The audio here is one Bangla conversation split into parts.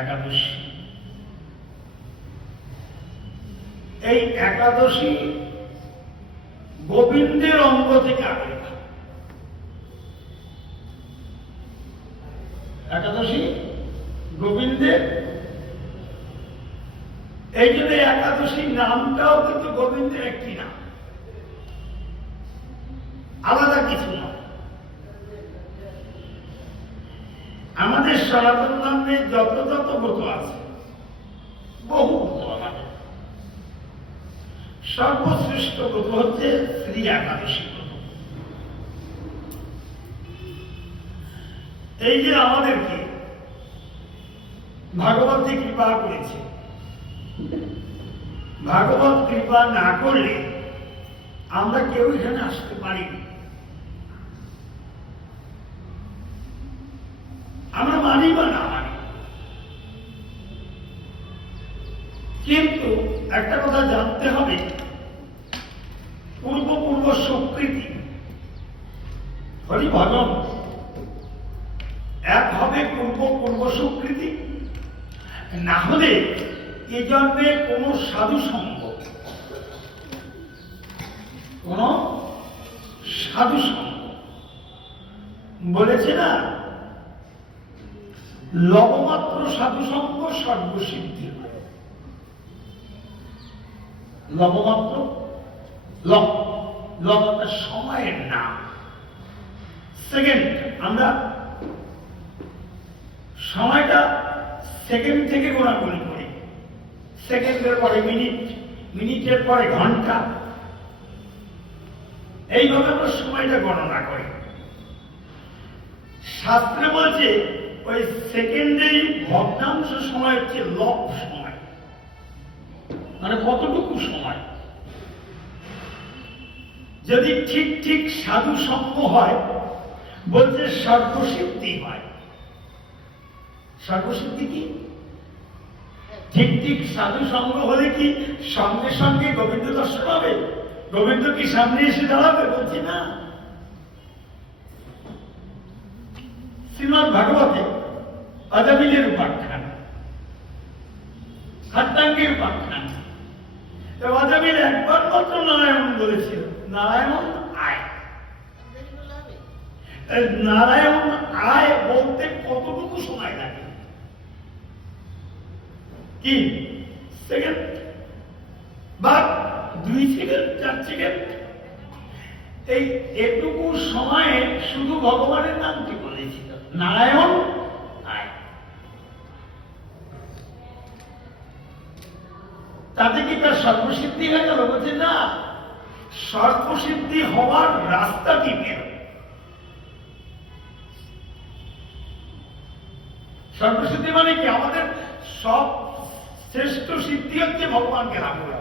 একাদশী। এই একাদশী গোবিন্দের অঙ্গ থেকে আবির্ভাব। একাদশী গোবিন্দের, এই জন্য একাদশী নামটাও কিন্তু গোবিন্দের একটি নাম, আলাদা কিছু নয়। আমাদের সনাতন নামে যত যত ব্রত আছে, বহু ব্রত আমাদের, সর্বশ্রেষ্ঠ ব্রত হচ্ছে শ্রী একাদশী ব্রত। এই যে আমাদেরকে ভাগবত যে কৃপা করেছে, ভাগবত কৃপা না করলে আমরা কেউ এখানে আসতে পারিনি। আমরা মানি বা না মানি, কিন্তু একটা কথা জানতে হবে, পূর্ব স্বীকৃতি হরিভজন এক হবে, পূর্ব স্বীকৃতি না হলে এ জন্মে কোন সাধু সঙ্গ, কোন সাধু সঙ্গ বলেছে না, লবমাত্র সাধু সঙ্গ সর্বসিদ্ধি। লবমাত্র, লবটা সময়ের নাম, সেকেন্ড। আমরা সময়টা সেকেন্ড থেকে গোনাগুনি করি, সেকেন্ডের পরে মিনিট, মিনিটের পরে ঘন্টা, এইভাবে আমরা সময়টা গণনা করি। শাস্ত্রে বলছে ওই সেকেন্ডেই ভগ্নাংশ সময় হচ্ছে লব সময়, মানে কতটুকু সময়। যদি ঠিক ঠিক সাধু সঙ্গ হয়, বলছে সর্বসিদ্ধি হয়। সর্বসিদ্ধি কি? ঠিক ঠিক সাধু সঙ্গ হলে কি সঙ্গে সঙ্গে গোবিন্দ দর্শন হবে? গোবিন্দ কি সামনে এসে দাঁড়াবে? বলছি না। শ্রীমদ্ ভাগবতে অজামিলের উপাখ্যান, খাট্টাঙ্গের উপাখ্যান। অজামিল একবার মাত্র নারায়ণ বলেছিল, নারায়ণ আয়। নারায়ণ আয় বলতে কতটুকু সময় লাগে? কি সেকেন্ড বা 2 সেকেন্ড, 4 সেকেন্ড? এই এটুকু সময়ে শুধু ভগবানের নামটি বলেছিল, নারায়ণ আয়। তাতে কি তার সর্বসিদ্ধি হয়ে গেল? বলছে না, সর্বসিদ্ধি হওয়ার রাস্তাটি বের। সর্বসিদ্ধি মানে কি? আমাদের সব শ্রেষ্ঠ সিদ্ধি হচ্ছে ভগবানকে লাভ করা।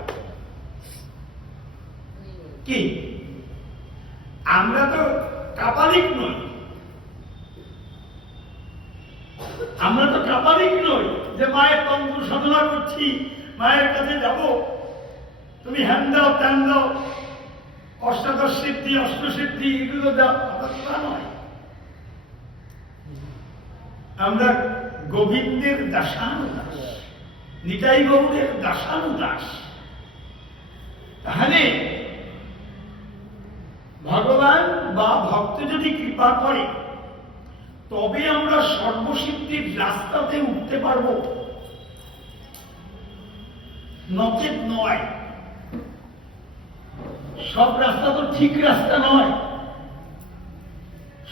কি আমরা তো কাপালিক নই, আমরা তো কাপালিক নই যে মায়ের তন্ত্র সাধনা করছি, মায়ের কাছে যাব, তুমি হ্যান দাও ত্যান দাও, অষ্টাদশ সিদ্ধি অষ্টসিদ্ধি এগুলো দাও, তা নয়। আমরা গোবিন্দের দাসানুদাস, নিতাই গৌরের দাসানুদাস। তাহলে ভগবান বা ভক্ত যদি কৃপা করে, তবে আমরা সর্বসিদ্ধির রাস্তাতে উঠতে পারব, নচেত নয়। সব রাস্তা তো ঠিক রাস্তা নয়।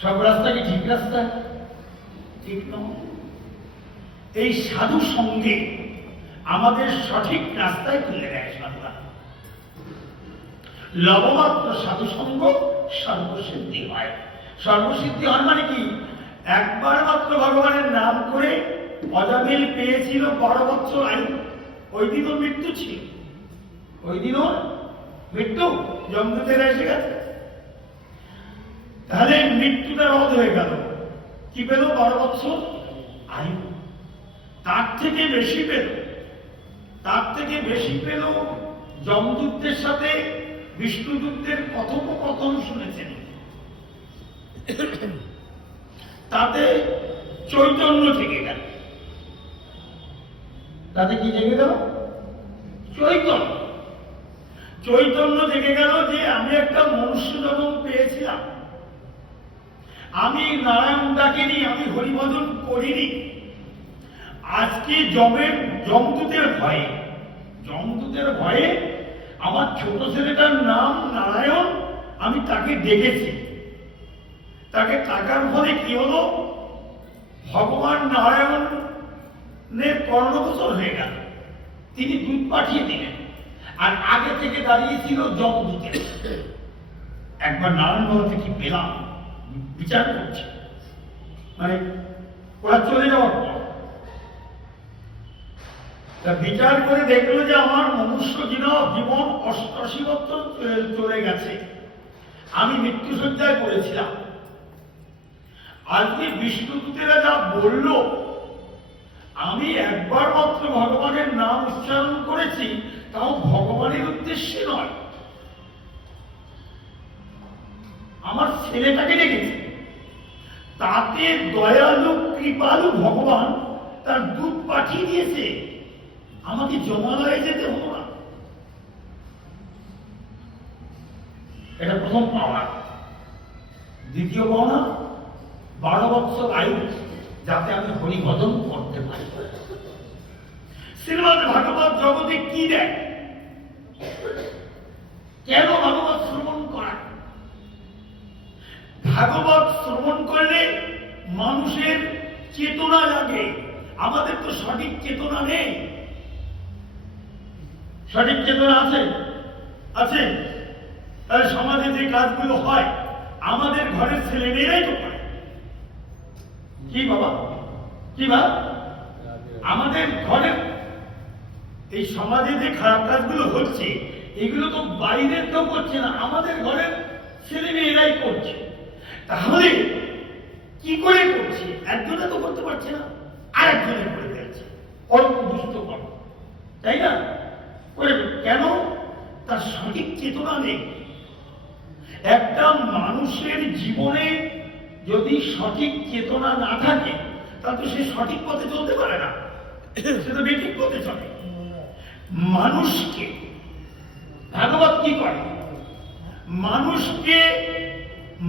সব রাস্তা কি ঠিক রাস্তা? ঠিক নয়। এই সাধু সঙ্গে আমাদের সঠিক রাস্তায় তুলে দেয় সাধুরা। লবমাত্র সাধু সঙ্গ সর্বসিদ্ধি হয়। সর্বসিদ্ধি হয় মানে কি? একবার মাত্র ভগবানের নাম করে অজামিল পেয়েছিল 12 বছর আয়ু, ওই দিনও মৃত্যু ছিল, ওই দিনও মৃত্যু, যমদূতেরা এসে গেছে। তাহলে মৃত্যুটা রোধ হয়ে গেল, কি পেল? 12 বছর আয়ু। তার থেকে বেশি পেল, তার থেকে বেশি পেল যমদূতদের সাথে বিষ্ণুদূতদের কথোপকথন শুনেছেন, তাতে চৈতন্য থেকে গেল। তাতে কি জেগে গেল? চৈতন্য। চৈতন্য জেগে গেল যে আমি একটা মনুষ্য জন্ম পেয়েছিলাম, আমি নারায়ণ ডাকিনি, আমি হরিভজন করিনি। আজকে যমদূতের ভয়ে আমার ছোট ছেলেটার নাম নারায়ণ, আমি তাকে ডেকেছি। তাকে টাকার ফলে কি হলো? ভগবান নারায়ণের কর্ণগোচর হয়ে গেল, তিনি দুধ পাঠিয়ে দিলেন। আর আগে থেকে দাঁড়িয়েছিল যমদূতের। একবার নারায়ণ বাবাকে কি পেলাম, বিচার করছে, মানে ওরা চলে যাওয়ার পর বিচার করে দেখলো যে আমার মনুষ্য জীবন 88 বছর চলে গেছে, আমি মৃত্যুসজ্জায় পড়েছিলাম। আজকে বিষ্ণুদূতেরা যা বলল, আমি একবার মাত্র ভগবানের নাম উচ্চারণ করেছি, তাও ভগবানের উদ্দেশ্যে নয়, আমার ছেলেটাকে ডেকেছি। তাতে দয়ালু কৃপালু ভগবান তার দুধ পাঠিয়ে দিয়েছে, আমাকে জমালয়ে যেতে হলো না। এটা প্রথম পাওনা। দ্বিতীয় পাওনা, 12 বছর আয়ু, যাতে আমি হরিভজন করতে পারি। শ্রীমদ ভাগবত জগতে কি দেয়? কেন ভাগবত শ্রবণ করা? ভাগবত শ্রবণ করলে মানুষের চেতনা জাগে। আমাদের তো সঠিক চেতনা নেই। সঠিক চেতনা আছে? আছে। তাহলে সমাজে যে কাজগুলো হয় আমাদের ঘরের ছেলে মেয়েরাই তো করে। কি বাবা, কি বা আমাদের ঘরের এই সমাজে যে খারাপ কাজগুলো হচ্ছে, এগুলো তো বাইরের কেউ করছে না, আমাদের ঘরের ছেলে মেয়েরাই করছে। তাহলে কি করে করছে? একজনে তো করতে পারছে না, আর একজনে করে ফেলছে, অল্প দুষ্ট কর্ম, তাই না? করে কেন? তার সঠিক চেতনা নেই। একটা মানুষের জীবনে যদি সঠিক চেতনা না থাকে, তাহলে তো সে সঠিক পথে চলতে পারে না, সে তো বেঠিক পথে চলে। মানুষকে ভাগবত কি করে? মানুষকে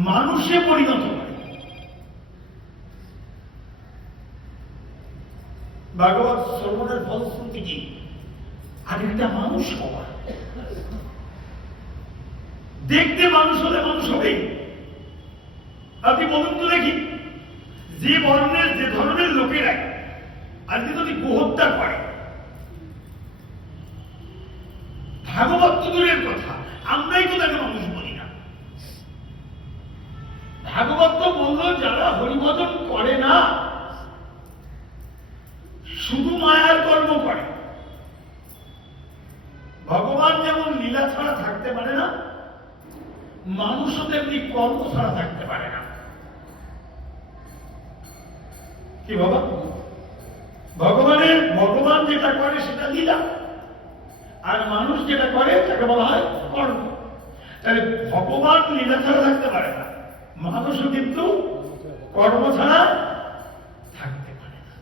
মানুষে পরিণত করে। ভাগবত শ্রবণের ফলশ্রুতি কি? আরেকটা মানুষ হওয়া। দেখতে মানুষ হলে মানুষ হবেই। আপনি বলুন তো দেখি, যে বর্ণের যে ধরনের লোকেরা আজকে যদি গোহত্যা করে, ভাগবত তো দূরের কথা, আমরাই তো তাকে মানুষ বলি না। ভাগবত তো বললো যারা হরিভজন করে না, শুধু মায়ার কর্ম করে। ভগবান যেমন লীলা ছাড়া থাকতে পারে না, মানুষও তেমনি কর্ম ছাড়া থাকতে পারে না। কি বাবা? ভগবান যেটা করে সেটা লীলা, আর মানুষ যেটা করে তাকে বলা হয় কর্ম। তাহলে ভগবান লীলা ছাড়া থাকতে পারে না, মানুষও কিন্তু কর্ম ছাড়া থাকতে পারে না।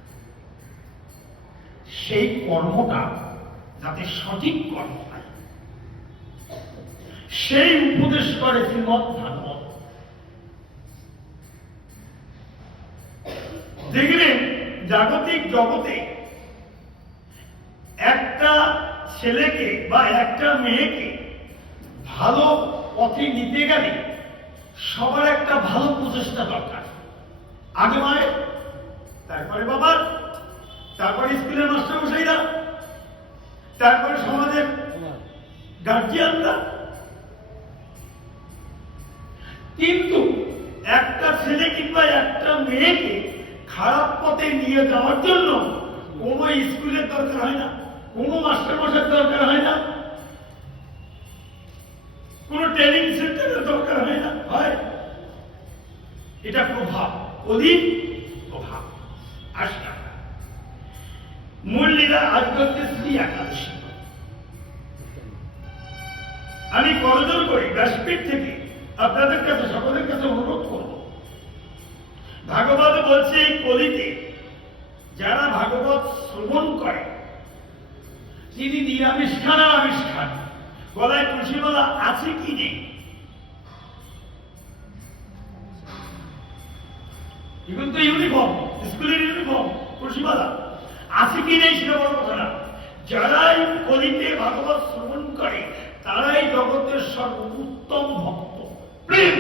সেই কর্মটা যাতে সঠিক কর্ম হয়, সেই উপদেশ করে শ্রীমদ ভাগবত। দেখলেন জাগতিক জগতে একটা ছেলেকে বা একটা মেয়েকে ভালো পথে নিতে গেলে সবার একটা ভালো প্রচেষ্টা দরকার। আগে মায়ের, তারপরে বাবার, তারপরে স্কুলের মাস্টারমশাইরা, তারপরে সমাজের গার্জিয়ানরা। কিন্তু একটা ছেলে কিংবা একটা মেয়েকে খারাপ পথে নিয়ে যাওয়ার জন্য কোনো স্কুলের দরকার হয় না, কোনো মাস্টারমশাইয়ের দরকার হয় না, কোনো ট্রেনিং সেন্টারের দরকার হয় না। হয় এটা প্রভাব, অধিক প্রভাব। আসা মূল লীলা আজকে হচ্ছে শ্রী একাদশী। আমি করজোর করি ব্যাসপীঠ থেকে আপনাদের কাছে, সকলের কাছে অনুরোধ করব, ভাগবত বলছে এই কলিতে যারা ভাগবত শ্রবণ করে তিনি নিরামিষ খান আর আমিষ খান, গলায় তুলসীমালা আছে কি নেই? এখন তো ইউনিফর্ম, স্কুলের ইউনিফর্ম, তুলসীমালা আছে কি নেই সেটা বড় কথা না। যারাই কলিতে ভাগবত শ্রবণ করে তারাই জগতের সর্বোত্তম ভক্ত। প্রেম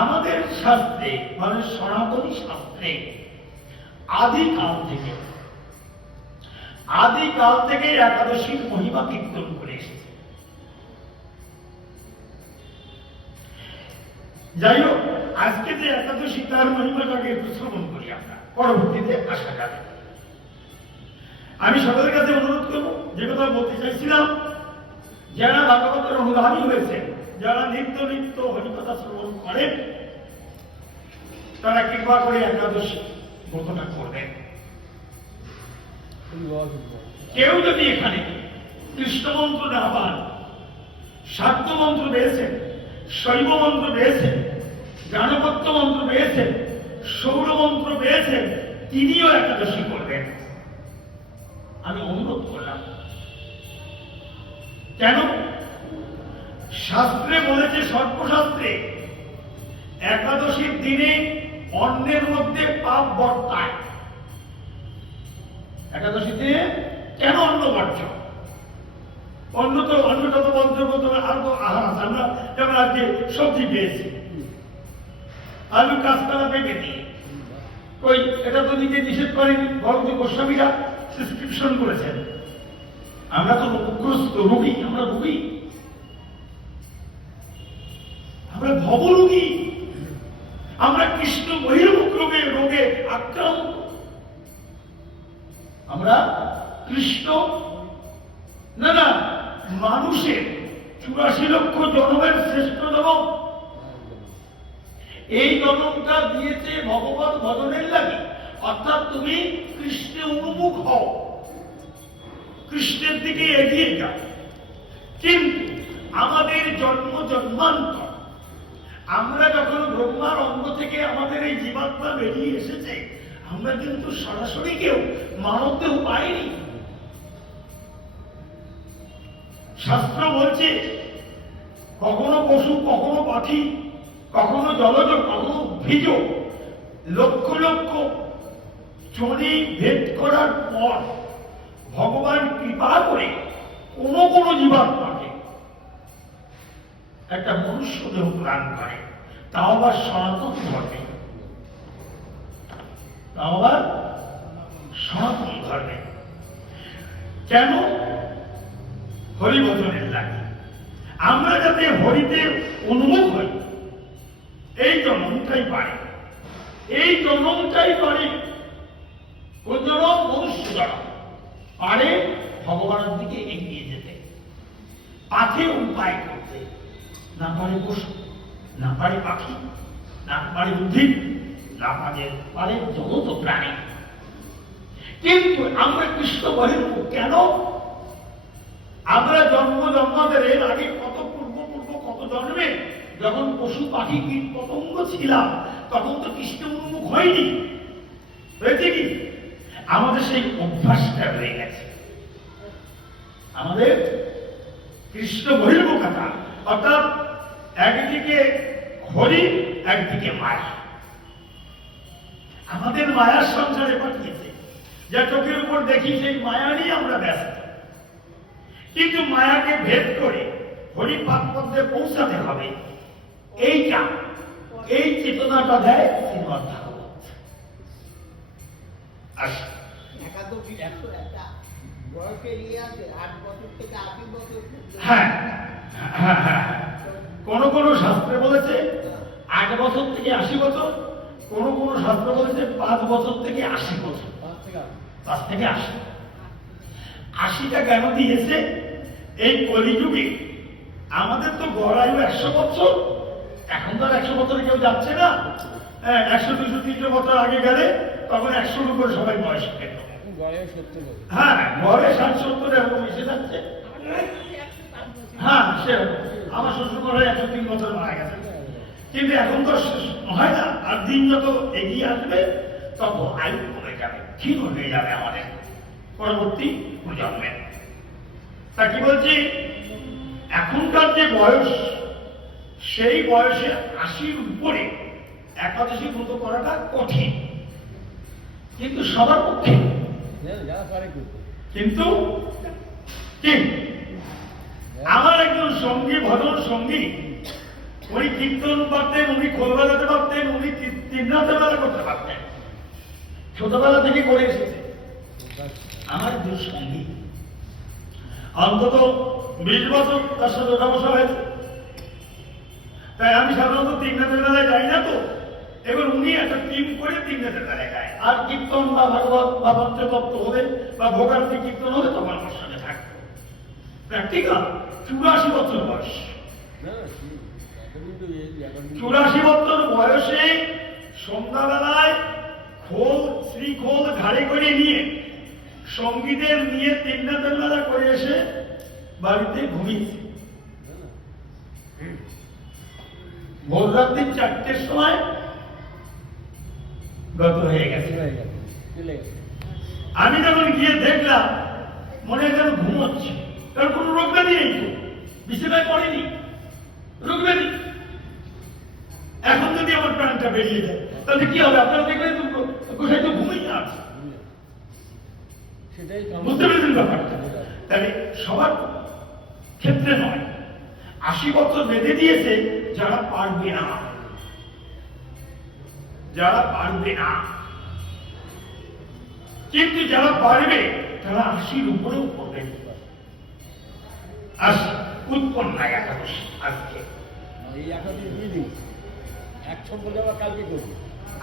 আমাদের শাস্ত্রে মানে সনাতনী শাস্ত্রে আদিকাল থেকে একাদশীর মহিমা কীর্তন করে এসেছে। যাই হোক, আজকে যে একাদশী তার মহিমাটাকে একটু শ্রবণ করি আমরা, পরবর্তীতে আসা যাবে। আমি সকলের কাছে অনুরোধ করব, যে কথা বলতে চাইছিলাম, যারা ভাগবতের অনুগামী হয়েছেন, যারা নিত্য নিত্য হরিকথা শ্রবণ করেন, তারা কৃপা করে একাদশী ব্রতটা করবেন। কেউ যদি এখানে কৃষ্ণ মন্ত্র না পান, শাক্ত মন্ত্র পেয়েছেন, শৈব মন্ত্র পেয়েছেন, গানপত্য মন্ত্র পেয়েছেন, সৌর মন্ত্র পেয়েছেন, তিনিও একাদশী করবেন। আমি অনুরোধ করলাম। কেন? শাস্ত্রে বলেছে, সর্বশাস্ত্রে একাদশীর দিনে অন্নের মধ্যে পাপ বর্তায়। একাদশীতে কেন অন্ন বর্জ্য? অন্নটা তো বর্জ্য, আর তো আহার আছে। আমরা যেমন আজকে সবজি পেয়েছি, আলু কাঁচকলা পেঁপে দিয়ে, ওই এটা তো নিজে নিষেধ করেনি, বরং গোস্বামীরা প্রেসক্রিপশন করেছেন। আমরা তো রোগগ্রস্ত রোগী, আমরা রোগী, আমরা ভবরোগী, আমরা কৃষ্ণ বহির্মুখ রোগে আক্রান্ত। আমরা কৃষ্ণ না মানুষের 84 লক্ষ জন্মের শ্রেষ্ঠ জন্ম। এই জন্মটা দিয়েছে ভগবত ভজনের লাগে, অর্থাৎ তুমি কৃষ্ণে উন্মুখ হও, কৃষ্ণের দিকে এগিয়ে যাও। কিন্তু আমাদের জন্মান্তর, আমরা যখন ব্রহ্মার অঙ্গ থেকে আমাদের এই জীবাত্মা বেরিয়ে এসেছে, আমরা কিন্তু সরাসরি কেউ মানব দেহ পাইনি। শাস্ত্র বলছে, কখনো পশু, কখনো পাখি, কখনো জলজ, কখনো উদ্ভিজ, লক্ষ লক্ষ জনি ভেদ করার পর ভগবান কৃপা করে কোন জীবাত্মাকে একটা মনুষ্য দেহ প্রদান করে, তাও আবার সনাতন ধর্মে, কেন? হরিভজনের লাগে। আমরা যাতে হরিতে উন্মুখ হই, এই জন্মটাই পারে, কোন জন্ম? মনুষ্য জন্ম পারে ভগবানের দিকে এগিয়ে যেতে, পাথে উপায় করতে। না পারে পশু, না পারে পাখি, না পারে উদ্ভিদ, না পারে জগৎ প্রাণী। কিন্তু আমরা কৃষ্ণ বহির্মুখ কেন? আমরা জন্মান্তরে এর আগে কত পূর্ব কত জন্মে যখন পশু পাখি কীট পতঙ্গ ছিলাম, তখন তো কৃষ্ণ উন্মুখ হয়নি। হয়েছে কি? আমাদের সেই অভ্যাসটা রয়ে গেছে, আমাদের কৃষ্ণ বহির্মুখতা, অর্থাৎ একদিকে হরি, একদিকে মায়া। আমাদের মায়ার সংসারে পাঠিয়েছে, যা চোখের উপর দেখি সেই মায়া নিয়ে আমরা ব্যস্ত। কিন্তু মায়াকে ভেদ করে হরিপাদ পথে পৌঁছাতে হবে, এই চেতনাটা দেয় শ্রীমদ্ ভাগবত। হ্যাঁ, কোন শাস্ত্রে বলেছে 8 বছর থেকে 80 বছর, কোন শাস্ত্র বলেছে 5 বছর থেকে 80 বছর, 5 থেকে 80। 80টা কেন দিয়েছে? এই কলিযুগে আমাদের তো গড় আয়ু 100 বছর, এখন তো আর 100 বছরে কেউ যাচ্ছে না। 100, 200, 300 বছর আগে গেলে তখন 100 উপরে সবাই বয়স পেত। হ্যাঁ, গড়ে 60-70 এরকম এসে যাচ্ছে। হ্যাঁ, সেরকম আমার শ্বশুর ঘরে 103 বছর মারা গেছে। কিন্তু এখন তো হয় না, আর দিন যত এগিয়ে আসবে তত আয়ু কমে যাবে, ক্ষীণ হয়ে যাবে আমাদের পরবর্তী প্রজন্মে। তা কি বলছি, এখনকার যে বয়স, সেই বয়সে 80-র উপরে একাদশী ব্রত করাটা কঠিন, কিন্তু সবার পক্ষে। কিন্তু কি আমার একজন সঙ্গী, ভজন সঙ্গী, উনি কীর্তন পারতেন, উনি খোল বাজাতে পারতেন, উনি তিনরাতের বেলা করতে পারতেন, ছোটবেলা থেকে করে এসেছে। আমার একজন সঙ্গী অন্তত 20 বছর তার সাথে ওঠা বসা হয়েছে। তাই আমি সাধারণত তিনরাতের বেলায় যাই না, তো এবার উনি একটা টিম করে তিনরাতের বেলায় যায়, আর কীর্তন বা ভাগবত বা পঞ্চতত্ত্ব হলে বা ভোগার্থী কীর্তন হলে তখন আমার সঙ্গে থাকতো। প্র্যাকটিক্যাল 84 বছর বয়স, 84 বছর বয়সে সন্ধ্যাবেলায় খোল, শ্রীখোল ঘাড়ে করে নিয়ে সঙ্গীদের নিয়ে তিনরাতের বেলা করে এসে বাড়িতে ঘুমিয়েছে। ভোর রাত্রি 4টের সময় গত হয়ে গেছে। আমি যখন গিয়ে দেখলাম, মনে হয় যেন ঘুমোচ্ছে, তার কোনো রোগ ব্যাধি নেই, তো বিছানায় পড়েনি, রোগ ব্যাধি। এখন যদি আমার প্রাণটা বেরিয়ে যায় তাহলে কি হবে? আপনারা দেখবেন কোথায় তো ঘুমিয়ে আছে। বুঝতে পেরেছেন ব্যাপারটা? তাহলে সবার ক্ষেত্রে নয়। 80 বছর বেঁধে দিয়েছে যারা পারবে না, যারা পারবে না, কিন্তু যারা পারবে তারা 80-র উপরেও করবে। উৎপন্না একাদশী আজকে, এই একাদশী 2 দিন এক সম্প্রদায় আবার কালকে করবে,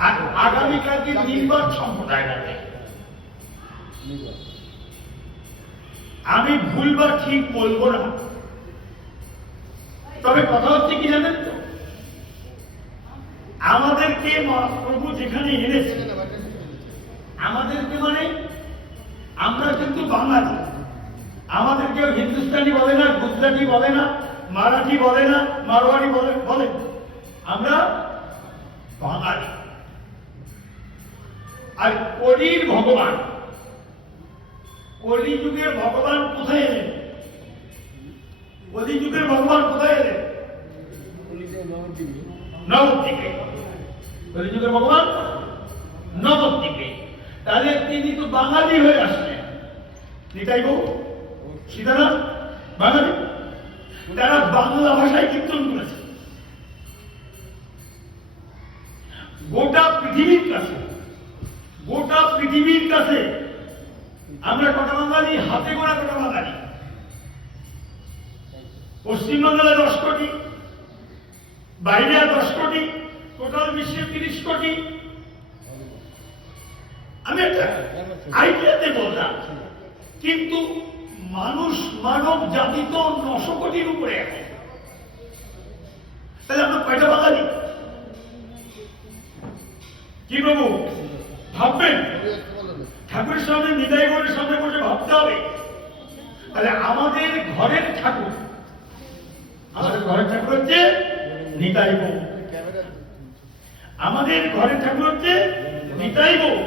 আর আগামীকালকে 3বার সম্প্রদায় হবে। আমি ভুল বা ঠিক বলবো না, তবে কথা হচ্ছে কি জানেন তো, আমাদেরকে প্রভু যেখানে এনেছে, আমাদেরকে মানে আমরা কিন্তু বাঙালি, আমাদের কেউ হিন্দুস্তানি বলে না, গুজরাটি বলে না, মারাঠি বলে না, মারোয়াড়ি বলে, আমরা বাঙালি। আর কলির ভগবান, কলিযুগের ভগবান কোথায় এলেন? কলিযুগের ভগবান কোথায় এলেন? নবদ্বীপে। কলিযুগের ভগবান নবদ্বীপে। তাহলে তিনি তো বাঙালি হয়ে আসলেন। নিতাই গো, সীতারাম বাঙালি, তারা বাংলা ভাষায় কীর্তন করেছে। গোটা পৃথিবীর কাছে, গোটা পৃথিবীর কাছে আমরা কটা বাঙালি? হাতে গোনা কটা বাঙালি। পশ্চিমবাংলায় 10 কোটি, বাইরে 10 কোটি, টোটাল বিশ্বে 30 কোটি। আমি একটা আইডিয়াতে বললাম, কিন্তু মানুষ, মানব জাতি তো 900 কোটির উপরে আছে। তাহলে আমরা কয়টা বাঙালি? কি প্রভু ভাববেন? ঠাকুরের সামনে, নিতাই গৌরের সামনে বসে ভাবতে হবে। তাহলে আমাদের ঘরের ঠাকুর, আমাদের ঘরের ঠাকুর হচ্ছে নিতাই গৌর, আমাদের ঘরের ঠাকুর হচ্ছে নিতাই গৌর।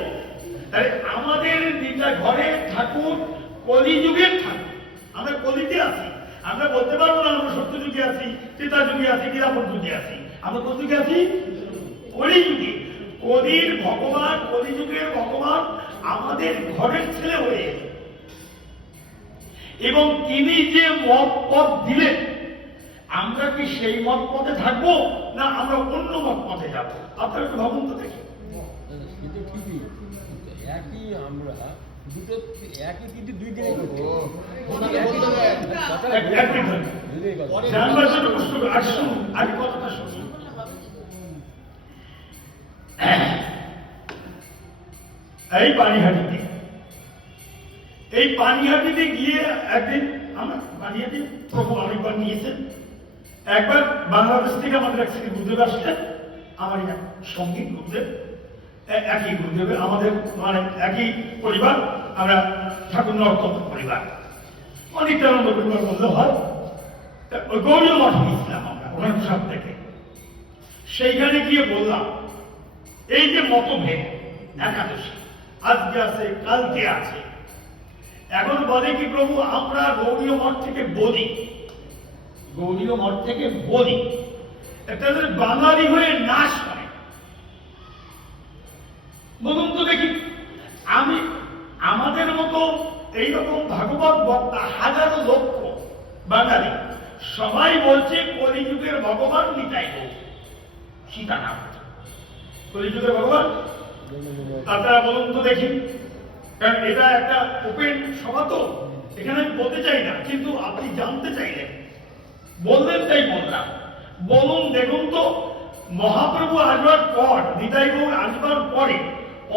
তাহলে আমাদের ঘরের ঠাকুর কলিযুগের ঠাকুর। আমরা কলিতে আছি, আমরা বলতে পারবো না আমরা সত্য যুগে আছি, ত্রেতা যুগে আছি, নিরাপদ যুগে আছি। আমরা কোন যুগে আছি? কলিযুগে। কলির ভগবান, কলিযুগের ভগবান আমাদের ঘরের ছেলে হয়ে, এবং তিনি যে মত পথ দিলেন, আমরা কি সেই মত পথে থাকবো না আমরা অন্য মত পথে যাবো? আপনারা একটু ভাবুন তো দেখি। ঠিকই, একই আমরা দুটো, একই কিন্তু 2 দিনে করছি। আমি কথাটা শুনুন। এই পানিহাটিতে গিয়ে একদিন আমরা, পানিহাটি প্রভু অনেকবার নিয়েছেন। একবার বাংলাদেশ থেকে আমাদের এক শ্রী গুরুদেব আসলেন, আমার সঙ্গীত গুরুদেব, একই গুরুদেবের, আমাদের মানে একই পরিবার, আমরা ঠাকুর নরতন্ত্র পরিবার, অনিত্যানন্দ পরিবার বললে হয়। ওই গৌরীয় মঠ নিয়েছিলাম আমরা ওনার সব থেকে। সেইখানে গিয়ে বললাম, এই যে মতভেদ, একাদশী, আজকে আছে, কালকে আছে। এখন বলে কি প্রভু আমরা গৌড়ীয় মঠ থেকে বলি, গৌড়ীয় মঠ থেকে বলি, একটা বাঙালি হয়ে নাশ করে। বলুন তো দেখি, আমি আমাদের মতো এইরকম ভাগবত বক্তা হাজারো লক্ষ বাঙালি সবাই বলছে কলিযুগের ভগবান নিতাই গৌর, সীতারাম কলিযুগের ভগবান। আপনারা বলুন তো দেখি, কারণ এটা একটা ওপেন সভা তো, এখানে আমি বলতে চাই না, কিন্তু আপনি জানতে চাইলেন, বললেন তাই বললাম। বলুন দেখুন তো, মহাপ্রভু আসবার পর, নিতাই গৌর আসবার পরে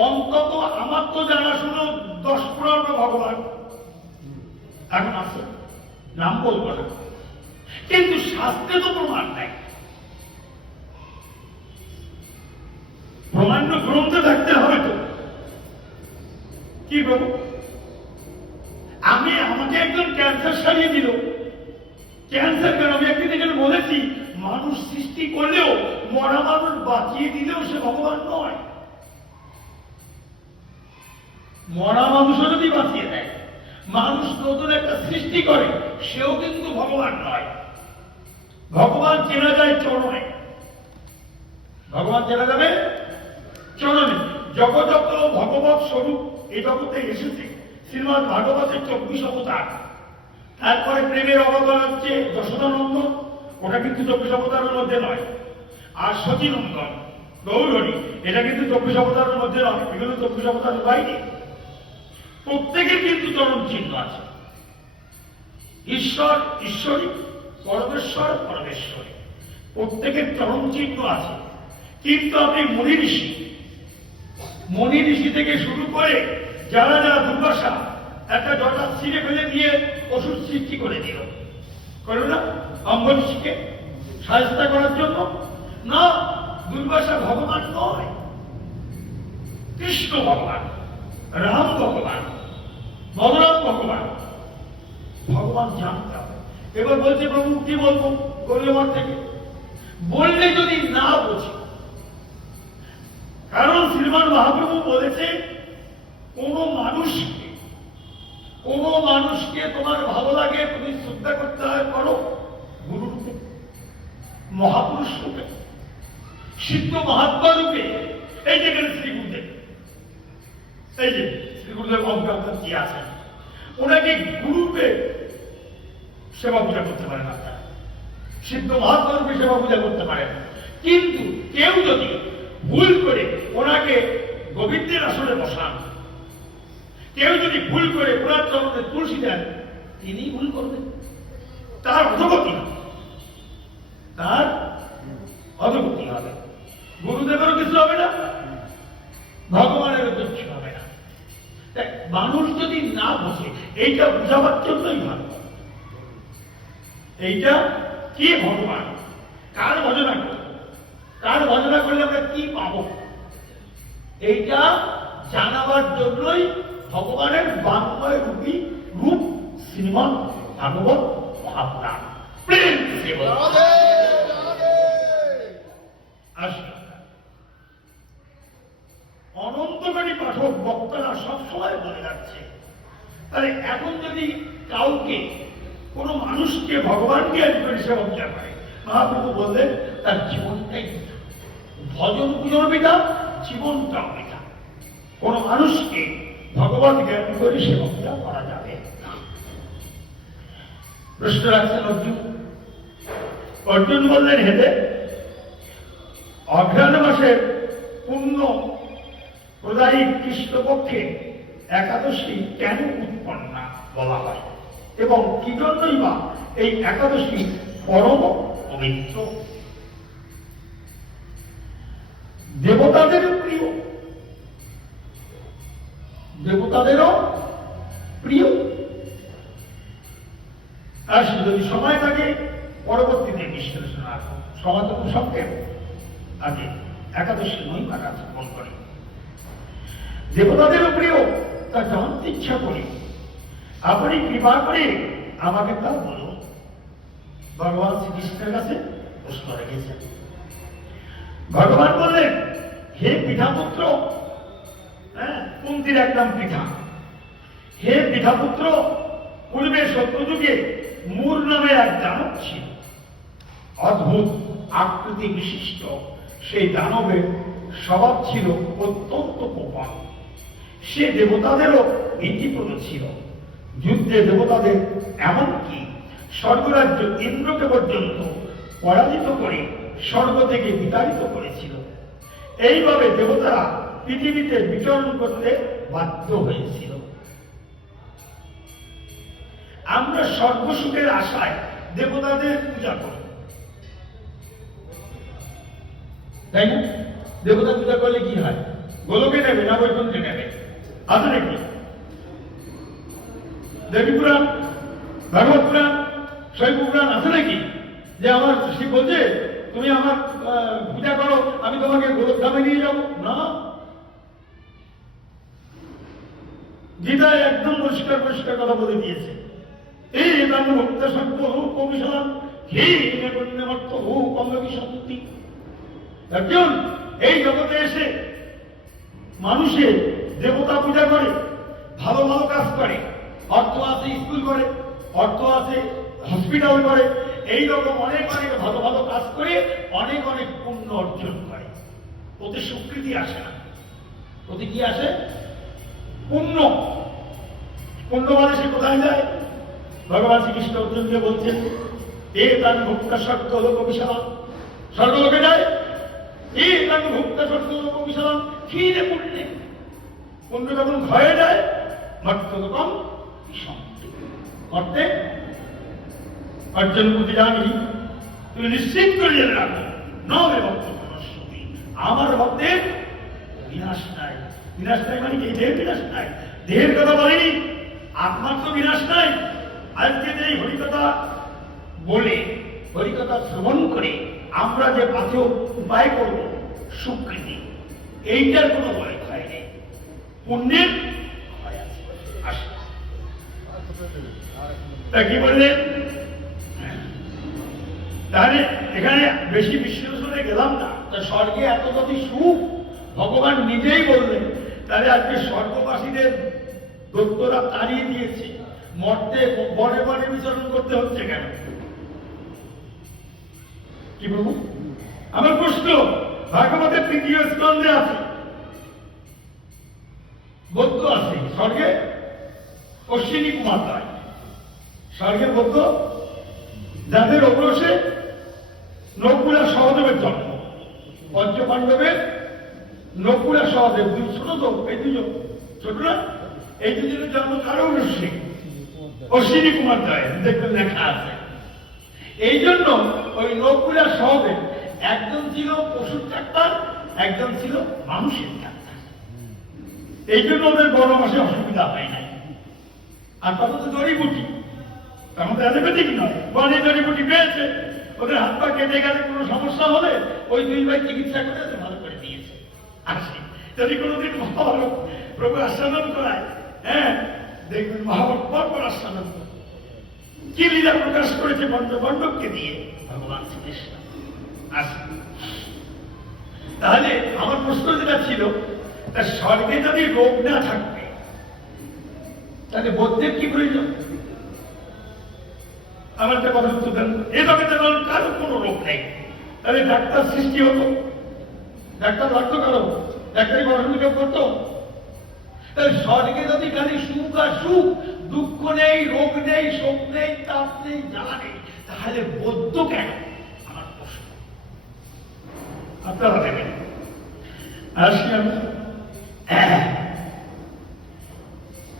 অন্তত আমার তো জানাশুনো 10-15টা ভগবান এখন আছে, নাম বলবো না, কিন্তু শাস্ত্রে তো প্রমাণ নাই। প্রমাণ্য গ্রন্থে থাকতে হবে তো। কি প্রভু, আমাকে একজন ক্যান্সার সারিয়ে দিল, ক্যান্সার কেন? আমি একদিন এখানে বলেছি, মানুষ সৃষ্টি করলেও, মরা মানুষ বাঁচিয়ে দিলেও সে ভগবান নয়। মরা মানুষও যদি বাঁচিয়ে দেয়, মানুষ নতুন একটা সৃষ্টি করে, সেও কিন্তু ভগবান নয়। ভগবান চেনা যায় চরণে, ভগবান চেনা যাবে চরণে। জগৎ ভগবত স্বরূপ এই জগতে এসেছে শ্রীমদ ভাগবতের 24 অবতার। তারপরে প্রেমের অবতার হচ্ছে যশোদানন্দন, ওটা কিন্তু 24 অবতারের মধ্যে নয়। আর সচিনন্দন, গৌরহরি, এটা কিন্তু 24 অবতারের মধ্যে নয়, এগুলো 24 অবতারের বাইরে। প্রত্যেকের কিন্তু চরণ চিহ্ন আছে। ঈশ্বর ঈশ্বরী, পরমেশ্বর পরমেশ্বরী, প্রত্যেকের চরণ চিহ্ন আছে। কিন্তু আপনি মণি ঋষি থেকে শুরু করে যারা যারা দুর্বাসা একটা জটা ছিঁড়ে ফেলে দিয়ে ওষুধ সৃষ্টি করে দিল, করো না অম্ব ঋষিকে সাহায্য করার জন্য? না, দুর্বাসা ভগবান নয়, কৃষ্ণ ভগবান, রাম ভগবান, বলরাম ভগবান। ভগবান জানতে হবে। এবার বলছে প্রভু কি বলবো গৌরীয় মঠ থেকে, বললে যদি না বোঝে, কারণ শ্রীমান মহাপ্রভু বলেছে কোন মানুষকে তোমার ভালো লাগে তুমি শ্রদ্ধা করতে হয়, করো গুরু রূপে, মহাপুরুষ রূপে, সিদ্ধ মহাত্মা রূপে। এই যেখানে শ্রী গুরুদেব, এই যে শ্রী গুরুদেব অঙ্কার কি আছেন, ওনাকে গুরুরূপে সেবা পূজা করতে পারেন আপনারা, সিদ্ধ মহাত্মা রূপে সেবা পূজা করতে পারেন। কিন্তু কেউ যদি ভুল করে ওনাকে গোবিন্দের আসনে বসান, কেউ যদি ভুল করে ওনার চরণে তুলসী দেন, তিনি ভুল করবেন, তার অধগতি হবে, তার অধগতি হবে। গুরুদেবেরও কিছু হবে না, ভগবানেরও কিছু হবে না। মানুষ যদি না বোঝে, এইটা বোঝাবার জন্যই ভালো। এইটা কি ভগবান, কার ভজনা করবে, কার ভজনা করলে আমরা কি পাবো, এইটা জানাবার জন্যই ভগবানের বাংলায় রূপ শ্রীমদ ভাগবত মহাপুরাণ। অনন্তকারী পাঠক বক্তারা সবসময় বলে যাচ্ছে, তাহলে এখন যদি কাউকে কোন মানুষকে ভগবান জ্ঞান করে সেবা পূজা করে, মহাপ্রভু বললেন তার জীবনটাই ভজন পূজন বিধা, জীবনটাও বিধা। কোন মানুষকে ভগবান জ্ঞান করে সেবা পূজা করা যাবে না। প্রশ্ন রাখছেন অর্জুন। অর্জুন বললেন, হেদে অঘ্রাণ মাসের পূর্ণ প্রদায়ী কৃষ্ণপক্ষে একাদশী কেন উৎপন্না বলা হয়, এবং কি জন্যই বা এই একাদশী পরম পবিত্র? দেবতাদেরও প্রিয়, দেবতাদেরও প্রিয়। আর যদি সময় থাকে পরবর্তীতে বিশ্লেষণ আসবো, সময় তো সংক্ষেপ, আগে একাদশী মহিমা স্থাপন করি। দেবতাদেরও প্রিয়, তা জানতে ইচ্ছা করি, আপনি কৃপা করে আমাকে তা বলুন। ভগবান শ্রীকৃষ্ণের কাছে প্রশ্ন রেখেছেন। ভগবান বললেন, হে পিতাপুত্র, মূর্তির এক নাম পৃথা। হে পৃথাপুত্র, পূর্বে সত্যযুগে মূর নামে এক দানব ছিল। অদ্ভুত আকৃতি বিশিষ্ট সেই দানবের স্বভাব ছিল অত্যন্ত কোপন। সে দেবতাদেরও ভীতিপ্রদ ছিল। যুদ্ধে দেবতাদের এমনকি স্বর্গরাজ্য ইন্দ্রকে পর্যন্ত পরাজিত করে স্বর্গ থেকে বিতাড়িত করেছিল। এইভাবে দেবতারা পৃথিবীতে বিচরণ করতে বাধ্য হয়েছিল। আমরা স্বর্গসুখের আশায় দেবতাদের পূজা করি, তাই না? দেবতা পূজা করলে কি হয়? গোলকে নেবে না বৈকুণ্ঠে নেবে? আছে নাকি? দেবী পুরাণ, ভাগবত পুরাণ, শৈব পুরাণ আছে নাকি যে আমার শিব বলছে তুমি আমার পূজা করো, আমি তোমাকে গোলকধামে নিয়ে যাবো? না, গীতায় একদম পরিষ্কার পরিষ্কার কথা বলে দিয়েছে। এই দান ভক্ত সত্য হোক কমিশন হে পুণ্যমর্ত হোক অঙ্গবিশান্তি। একজন এই জগতে এসে মানুষের দেবতা পূজা করে, ভালো ভালো কাজ করে, অর্থ আছে স্কুল করে, অর্থ আছে হসপিটাল করে, এইরকম অনেক অনেক ভালো ভালো কাজ করে অনেক অনেক পুণ্য অর্জন করে। ওতে স্বীকৃতি আসে না, ওতে কি আসে? পুণ্য। পুণ্য মানে সে কোথায় যায়? ভগবান শ্রীকৃষ্ণ অর্জুনকে বলছেন এ তান ভুক্ত স্বর্গ লোক বিশাল, স্বর্গলোকে যায়। এ তান ভুক্ত স্বর্গ লোক বিশাল ক্ষীরে পুণ্যে, পুণ্য যখন ক্ষয়ে যায় মর্তলোকম বিশন্তি। অর্থে অর্জুন বুঝে জানি তুমি নিশ্চিত করে জেনে রাখো নবে ভক্ত মনস্বতী, আমার ভক্তের বিনাশ নাই। বিনাশ নাই মানে কি? দেহের বিনাশ নাই। দেহের কথা বলেনি, আত্মার তো বিনাশ নাই। আজকে যে হরিকথা বলে, হরিকথা শ্রবণ করে আমরা যে পাথে উপায় করব সুকৃতি, এইটার কোনো ভয় ক্ষয় নেই, পুণ্যের ভয় আছে। তা কি বললেন? তাহলে এখানে বেশি বিশ্লেষণে গেলাম না। তা স্বর্গে এত যদি সুখ ভগবান নিজেই বললেন, তাহলে আজকে স্বর্গবাসীদের দৈত্যরা তাড়িয়ে দিয়েছে, মর্তে বনে বনে বিচরণ করতে হচ্ছে কেন? কি বলবো? আমার প্রশ্ন ভাগবতের 3য় স্কন্ধে আছে, বৌদ্ধ আছে স্বর্গে, অশ্বিনী কুমার রায় স্বর্গে বৌদ্ধ, যাদের অগ্রসে নকুল আর সহদেবের জন্ম। পঞ্চপাণ্ডবের নকুল আর সহদেব দুই ছোট তো, এই দুজন ছোট না? এই দুজনের জন্ম কারো অগ্রসে অশ্বিনী কুমার রায়, দেখবেন লেখা আছে। এই জন্য ওই নকুল আর সহদেব একজন ছিল পশুর ডাক্তার, একজন ছিল মানুষের ডাক্তার। এই জন্য ওদের বড় মাসে অসুবিধা হয় নাই। আর তত তো জড়িবুটি, তার মধ্যে অ্যালোপ্যাথিক নয়, বনে জড়িবুটি পেয়েছে। ওদের হাত পা কেটে গেলে কোনো সমস্যা হলে ওই দুই ভাই চিকিৎসা করে ভালো করে দিয়েছে। আসে যদি কোনোদিন মহাভারত প্রভু আস্বাদন করায়, হ্যাঁ দেখবেন মহাভারত পর আস্বাদন করে কি লীলা প্রকাশ করেছে পঞ্চপাণ্ডবকে দিয়ে ভগবান শ্রীকৃষ্ণ। আসে তাহলে আমার প্রশ্ন যেটা ছিল, তা স্বর্গে যদি রোগ না থাকবে তাহলে বৌদ্ধের কি প্রয়োজন? আমার একটা কথা উত্তর দেন। এ জগতে কারো কোনো রোগ নেই, তাহলে ডাক্তার সৃষ্টি হতো? ডাক্তার লাগতো কারো? ডাক্তারি পড়াশোনা করতো? তাহলে স্বর্গে যদি খালি সুখ আর সুখ, দুঃখ নেই, রোগ নেই, শোক নেই, তাপ নেই, জ্বালা নেই, তাহলে বৌদ্ধ কেন? আমার প্রশ্ন আপনারা দেবেন। আসি আমি,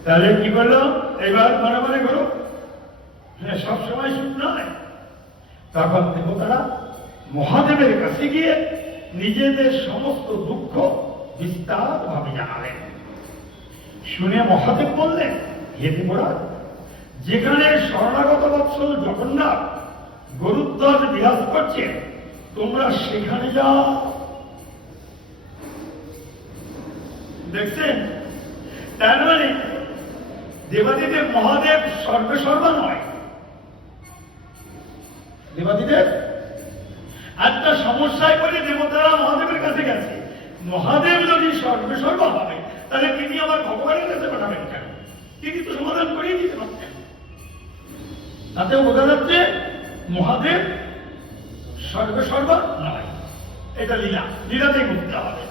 তাহলে কি করলো? এবার মনে মনে করো হ্যাঁ সবসময় সুখ নয়। তখন দেবতারা মহাদেবের কাছে গিয়ে নিজেদের সমস্ত দুঃখ বিস্তার ভাবে জানালেন। শুনে মহাদেব বললেন, হে দেবরা, যেখানে শরণাগত বৎসল জগন্নাথ গরুধ্বজ বিরাজ করছেন, তোমরা সেখানে যাও। দেখছেন? তার মানে দেবাদিদেব মহাদেব সর্বেসর্বা নয়। দেবাদিদেব একটা সমস্যায় পড়ে দেবতারা মহাদেবের কাছে গেছে। মহাদেব যদি সর্বেসর্বা হবে তাহলে তিনি আমার ভগবানের কাছে পাঠাবেন কেন? তিনি তো সমাধান করিয়ে দিতে পারতেন। তাতেও বোঝা যাচ্ছে মহাদেব সর্বসর্বা নয়, এটা লীলা, লীলাতেই বুঝতে হবে।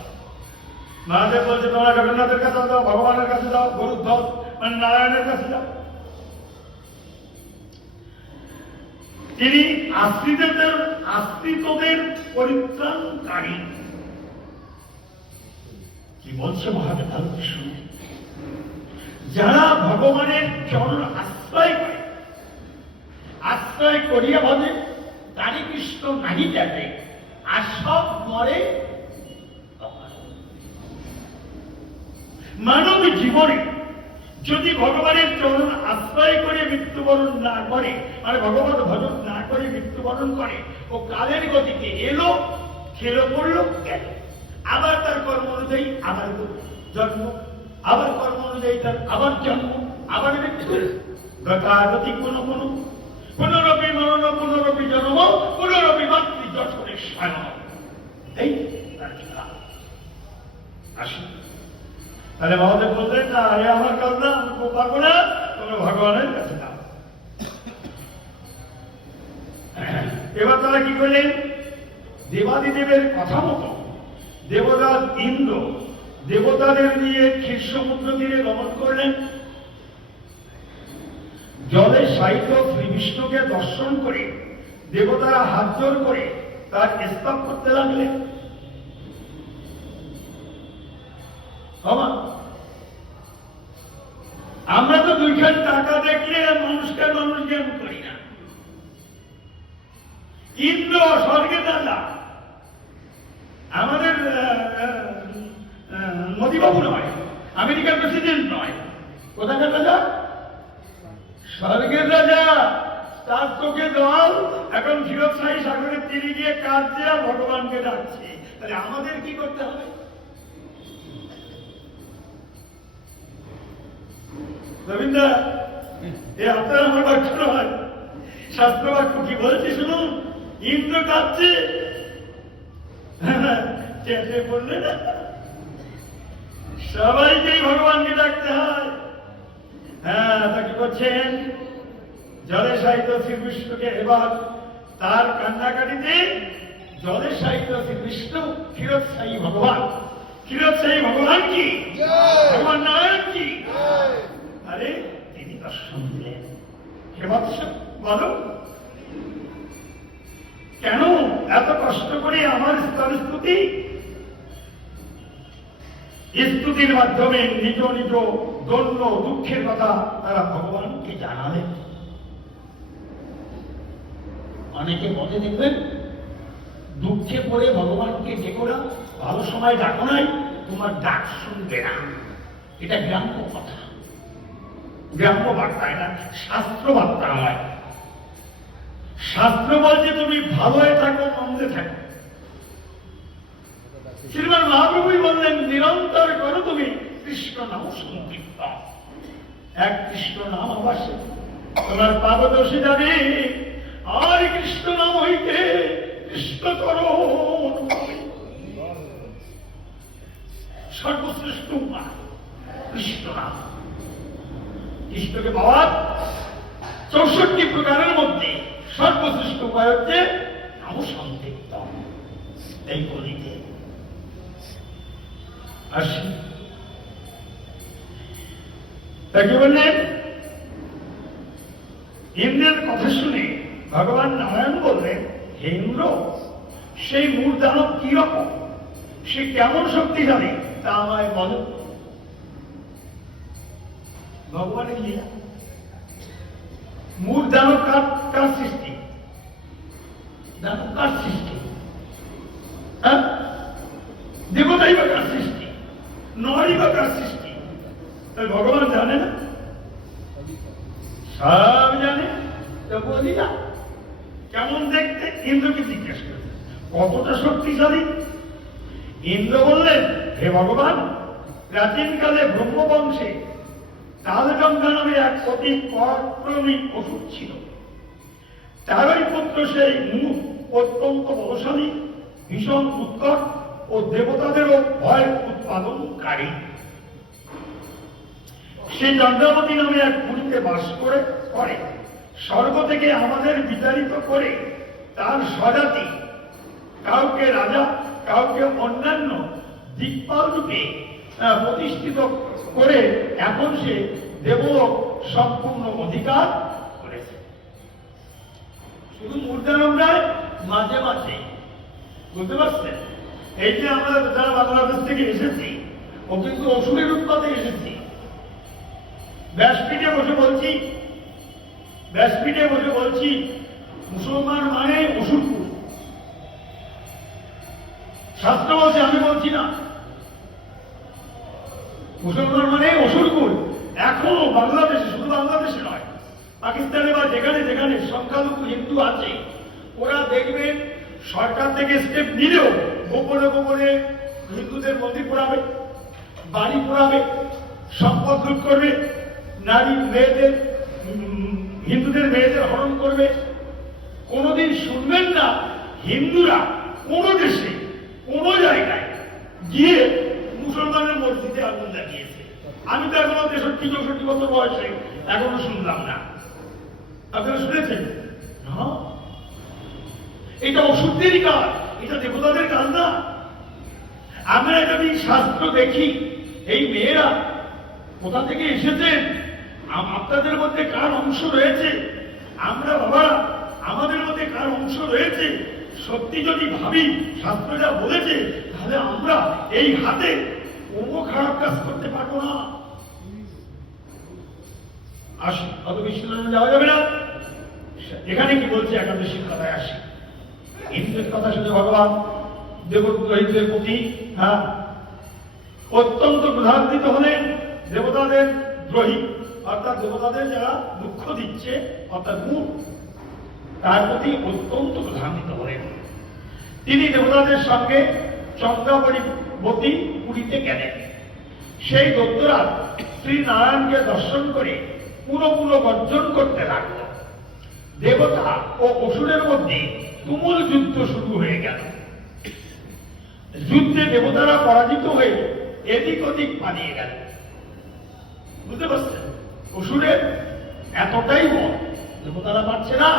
মহাদেব বলছে তোমরা জগন্নাথের কাছে যাও, ভগবানের কাছে যাও, গরুধ্বজ মানে নারায়ণের কাছে যাও। তিনি আশ্রিতদের পরিত্রাণকারী। কি বলছে মহাদেব ভালো শুনে? যারা ভগবানের চরণ আশ্রয় করে, আশ্রয় করিয়া ভাবে তারি কৃষ্ণ নাহি যাবে, আর সব মরে। মানব জীবনে যদি ভগবানের চরণ আশ্রয় করে মৃত্যুবরণ না করে, মানে ভগবান ভজন না করে মৃত্যুবরণ করে, ও কালের গতিতে এলো, খেলো, পড়লো, গেল। আবার তার কর্ম অনুযায়ী আবার জন্ম, আবার কর্ম অনুযায়ী তার আবার জন্ম, আবার মৃত্যু। গতাগতি কোনো কোনো পুনরপি মরণ, পুনরপি জন্ম, পুনরপি মাতৃ যশোরে স্বয়ং। এই তার খেলা। আসি তাহলে মহাদেব বললেন না, এ আমার কাজ না, আমি পারবো না, তোমরা ভগবানের কাছে যাও। এবার তারা কি করলেন? দেবাদিদেবের কথা মতো দেবরাজ ইন্দ্র দেবতাদের নিয়ে ক্ষীর সমুদ্র তীরে গমন করলেন। জলে শায়িত শ্রী বিষ্ণুকে দর্শন করে দেবতারা হাত জোর করে তার স্তব করতে লাগলেন। আমরা তো দুইখান টাকা দেখলে মানুষকে মানুষ জ্ঞান করি না। ইন্দ্র স্বর্গের রাজা, আমাদের মোদীবাবু নয়, আমেরিকার প্রেসিডেন্ট নয়। কোথাকার রাজা? স্বর্গের রাজা। তার চোখে জল, এখন ক্ষীরোদশাহী সাগরের তীরে গিয়ে কাঁদছে আর ভগবানকে ডাকছে। তাহলে আমাদের কি করতে হবে? রবীন্দ্র, এ আপনার আমার বাক্য নয়, শাস্ত্র বাক্য কি বলছে শুনুন। ইন্দ্র কাঁদছে, চেঁচে পড়লে না, সবাইকেই ভগবানকে ডাকতে হয়। হ্যাঁ, তা কি করছেন? জলে সাহিত্য শ্রীকৃষ্ণকে এবার তার কান্নাকাটিতে জলে সাহিত্য শ্রীকৃষ্ণ ক্ষীরোদশাহী ভগবান। ক্ষীরোদশাহী ভগবান কি? ভগবান নারায়ণ কি? আরে তিনি দর্শন দিলেন। হে বৎস, বলো কেন এত কষ্ট করে আমার স্তবস্তুতি? স্তুতির মাধ্যমে নিজ নিজ দৈন্য দুঃখের কথা তারা ভগবানকে জানালেন। অনেকে বলে দেখবেন, দুঃখে পড়ে ভগবানকে ডেকো না, ভালো সময় ডাকো নাই, তোমার ডাক শুনবে না। এটা গ্রাম্য কথা, গ্রাম্য বার্তা, এটা শাস্ত্র বার্তা নয়। শাস্ত্র বলছে তুমি ভালোয় থাকো, মন্দে থাকো। শ্রীমান মহাপ্রভুই বললেন নিরন্তর করো তুমি কৃষ্ণ নাম সংকীর্তন। এক কৃষ্ণ নাম আবাসে তোমার পাবদোষে যাবে, আর কৃষ্ণ নাম হইতে কৃষ্ণ করো। সর্বশ্রেষ্ঠ উপায় কৃষ্ণ নাম। কৃষ্ণকে পাওয়ার 64 প্রকারের মধ্যে সর্বশ্রেষ্ঠ উপায় হচ্ছে নাম সংকীর্তন। এই বলিতে আসি, তাকে বললেন ইন্দ্রের কথা শুনে ভগবান নারায়ণ বললেন, হে ইন্দ্র, সেই মূল দানব কি রকম, সে কেমন শক্তিশালী তা আমায় বলো। ভগবানের লীলা। মূল দানব কার সৃষ্টি? দানব কার সৃষ্টি? হ্যাঁ, দেবতাই বা কার সৃষ্টি? নরই বা কার সৃষ্টি? ভগবান জানে না? সব জানে। তো বলি না কেমন দেখতে? ইন্দ্রকে জিজ্ঞেস করলেন কতটা শক্তিশালী। ইন্দ্র বললেন, হে ভগবান, প্রাচীনকালে ব্রহ্মবংশে তালজঙ্ঘা নামে এক অতি পরাক্রমী অসুর ছিল। তারই পুত্র সেই মুখ অত্যন্ত বলশালী, ভীষণ উৎকট ও দেবতাদেরও ভয় উৎপাদনকারী। সে চন্দ্রাবতী নামে এক পুরীতে বাস করে স্বর্গ থেকে আমাদের বিচারিত করে তার স্বজাতি কাউকে রাজা কাউকে অন্যান্য দিকপাল রূপে প্রতিষ্ঠিত করে এখন সে দেবলোক সম্পূর্ণ অধিকার করেছে। শুধু মূর্ধানব নয়, মাঝে মাঝে বুঝতে পারছেন, এই যে আমরা যারা বাংলাদেশ থেকে এসেছি, ও কিন্তু অসুরের উৎপাতে এসেছি। ব্যাসপীঠে বসে বলছি মুসলমান মানে অসুরকুল। শাস্ত্র বলছে, আমি বলছি না। মুসলমান মানে অসুরকুল। এখনো বাংলাদেশে, শুধু বাংলাদেশে নয়, পাকিস্তানে বা যেখানে যেখানে সংখ্যালঘু হিন্দু আছে, ওরা দেখবেন সরকার থেকে স্টেপ নিলেও গোপনে গোপনে হিন্দুদের মন্দির পোড়াবে, বাড়ি পোড়াবে, সম্পদ লুট করবে, নারী মেয়েদের, হিন্দুদের মেয়েদের হরণ করবে। কোনোদিন শুনবেন না হিন্দুরা কোনো দেশে কোনো জায়গায় গিয়ে মুসলমানের মসজিদে আগুন লাগিয়েছে। আমি তো এখনো 63-64 বছর বয়সে এখনো শুনলাম না। আপনারা শুনেছেন? না, এটা অসুরদেরই কাজ, এটা দেবতাদের কাজ না। আমরা যদি শাস্ত্র দেখি, এই মেয়েরা কোথা থেকে এসেছেন, আপনাদের মধ্যে কার অংশ রয়েছে, আমরা বাবা আমাদের মধ্যে কার অংশ রয়েছে, সত্যি যদি ভাবি শাস্ত্র যা বলেছে, তাহলে আমরা এই হাতে কোনো খারাপ কাজ করতে পারবো না। আসি, অত বিশ্লেষণে যাওয়া যাবে না। এখানে কি বলছে একাদশীর কথায় আসি। হিন্দুদের কথা শুনে ভগবান দেবদ্রোহীদের প্রতি অত্যন্ত ক্রোধান্বিত হলেন। দেবতাদের দ্রোহী অর্থাৎ দেবতাদের যারা দুঃখ দিচ্ছে অর্থাৎ মূল, তার প্রতি অত্যন্ত ক্রোধান্বিত হলেন। তিনি দেবতাদের সঙ্গে চন্দ্রাবতী পুরীতে গেলেন। সেই দৈত্যরা শ্রী নারায়ণকে দর্শন করে পুরো গর্জন করতে লাগল। দেবতা ও অসুরের মধ্যে তুমুল যুদ্ধ শুরু হয়ে গেল। যুদ্ধে দেবতারা পরাজিত হয়ে এদিক ওদিক পালিয়ে গেল। বুঝতে পারছেন? অসুরের এতটাই বল, দেবতারা পারছে না,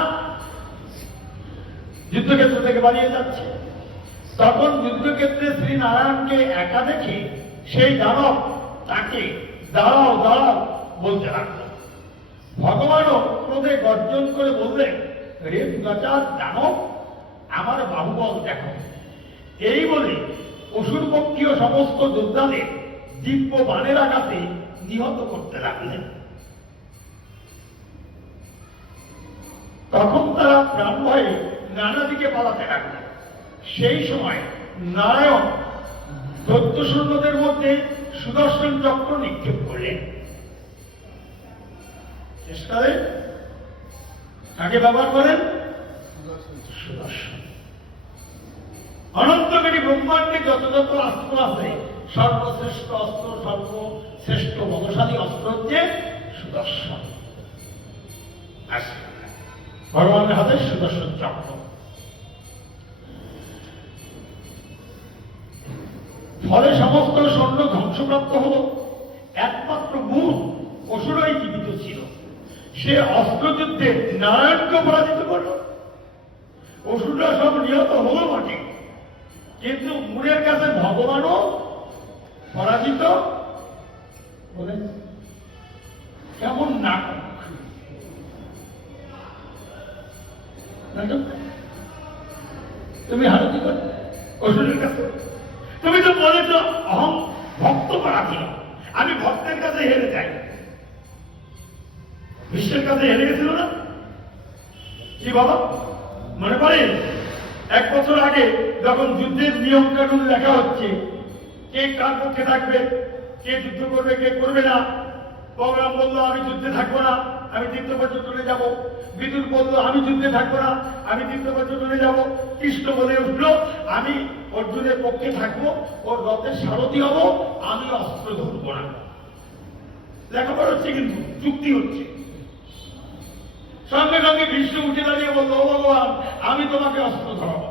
যুদ্ধক্ষেত্র থেকে পালিয়ে যাচ্ছে। তখন যুদ্ধক্ষেত্রে শ্রী নারায়ণকে একা দেখে সেই দানব তাকে দাঁড়াও দাঁড়াও বলতে লাগল। ভগবানও ক্রোধে গর্জন করে বললেন, রে দুরাচার দানব, আমার বাহুবল দেখো। এই বলে অসুরপক্ষীয় সমস্ত যোদ্ধাদের দিব্য বাণের আঘাতে নিহত করতে লাগলেন। তখন তারা প্রাণ ভয়ে নানা দিকে পালাতে লাগলেন। সেই সময় নারায়ণ দৈত্য সৈন্যদের মধ্যে সুদর্শন চক্র নিক্ষেপ করলেন। চেষ্টারে কাকে ব্যবহার করেন? সুদর্শন। অনন্তকারী ব্রহ্মাণ্ডে যত যত অস্ত্র আছে, সর্বশ্রেষ্ঠ অস্ত্র, সর্বশ্রেষ্ঠ বলশালী অস্ত্র হচ্ছে সুদর্শন। ভগবানের হাতে সুদর্শন চক্র। ফলে সমস্ত সৈন্য ধ্বংসপ্রাপ্ত হল। একমাত্র মূল অসুরই জীবিত ছিল। সে অস্ত্রযুদ্ধে নারায়ণকে পরাজিত করল। অসুররা সব নিহত হল বটে, কিন্তু মূলের কাছে ভগবানও পরাজিত বলে। কেমন নাটক! তুমি হারো কি করে অসুরের কাছে? তুমি তো বলেছ অহং ভক্ত পরাধীন, আমি ভক্তের কাছে হেরে যাই। বিশ্বের কাছে হেরে গেছিল না কি বাবা? মনে করেন 1 বছর আগে যখন যুদ্ধের নিয়ম কানুন লেখা হচ্ছে, কে কার পক্ষে থাকবে, কে যুদ্ধ করবে, কে করবে না, বলরাম বললো আমি যুদ্ধে থাকবো না, আমি তীর্থ পর্যটনে যাব। বিদুর বললো আমি যুদ্ধে থাকবো না, আমি তীর্থ পর্যটনে যাব। কৃষ্ণ বলে উঠলো আমি অর্জুনের পক্ষে থাকবো, ওর রথের সারথি হব, আমি অস্ত্র ধরবো না। লেখাপড়া হচ্ছে কিন্তু চুক্তি হচ্ছে। সঙ্গে সঙ্গে বিষ্ণু উঠে দাঁড়িয়ে বললো, ও ভগবান আমি তোমাকে অস্ত্র ধরাবো।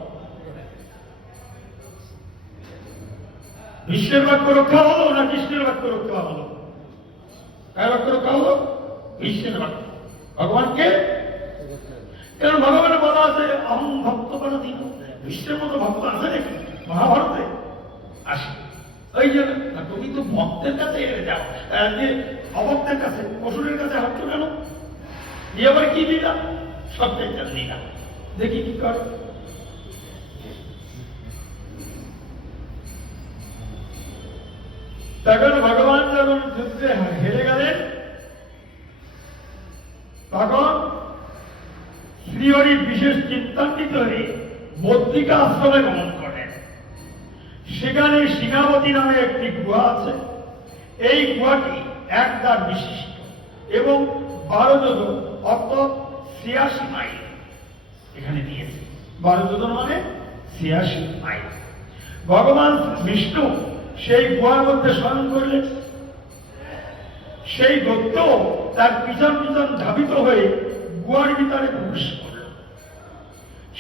বিশ্বের বাক্য রক্ষা হলো না কৃষ্ণের বাক্য রক্ষা হলো? কার ভক্ত রক্ষা হলো? ভীষ্মের ভক্ত। ভগবানকে, কারণ ভগবানের বলা আছে অহং ভক্ত পরাধীন। ভীষ্মের মতো ভক্ত আছে নাকি মহাভারতে? আসে। ওই জন্য তুমি তো ভক্তের কাছে এড়ে যাও, যে অভক্তের কাছে, অসুরের কাছে হাঁটছ কেন? দিয়ে আবার কি দিলাম? সবটাই দিলাম, দেখি কি করে। তখন ভগবান যখন যুদ্ধে হেরে গেলেন, তখন শ্রীহরি বিশেষ চিন্তান্বিত হয়ে বদ্রিকা আশ্রমে গমন করেন। সেখানে সিংহাবতী নামে একটি গুহা আছে। এই গুহাটি এক দ্বার বিশিষ্ট এবং 12 যোজন অর্থাৎ 86 মাইল এখানে দিয়েছে। 12 যোজন মানে 86 মাইল। ভগবান বিষ্ণু সেই গুহার মধ্যে শয়ন করলেন। সেই দৈত্য তার পিছন পিছন ধাবিত হয়ে গুহার ভিতরে প্রবেশ করল।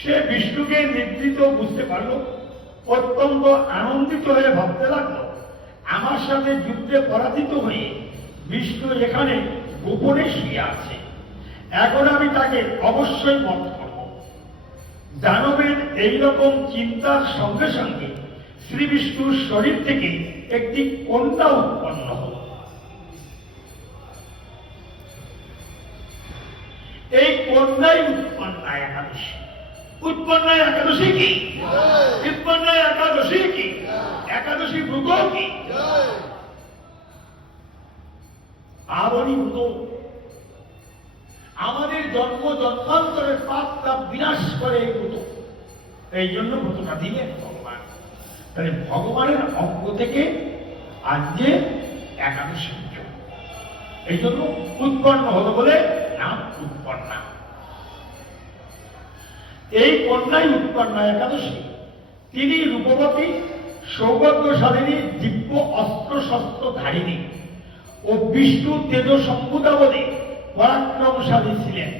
সে বিষ্ণুকে নিদ্রিত বুঝতে পারল, অত্যন্ত আনন্দিত হয়ে ভাবতে লাগলো, আমার সাথে যুদ্ধে পরাজিত হয়ে বিষ্ণু এখানে গোপনে শুয়ে আছে, এখন আমি তাকে অবশ্যই বধ করব। দানবের এইরকম চিন্তার সঙ্গে সঙ্গে শ্রী বিষ্ণুর শরীর থেকে একটি কন্যা উৎপন্ন হল। এই কন্যাই উৎপন্না একাদশী। উৎপন্না একাদশী কি? উৎপন্না একাদশী কি? একাদশী ব্রত কি? আবরী ব্রত আমাদের জন্ম জন্মান্তরের পাপ তাপ বিনাশ করে এই ব্রত। এই জন্য ব্রতটা দিলেন ভগবান। তাহলে ভগবানের অঙ্গ থেকে আজ যে একাদশী পুজো, এই জন্য উৎপন্ন হলো বলে নাম উৎপন্না। এই কন্যাই উৎপন্না একাদশী। তিনি রূপবতী, সৌভাগ্যশালিনী, দিব্য অস্ত্র শস্ত্র ধারিণী ও বিষ্ণু তেজ সম্ভুতা বলে পরাক্রমশালী ছিলেন।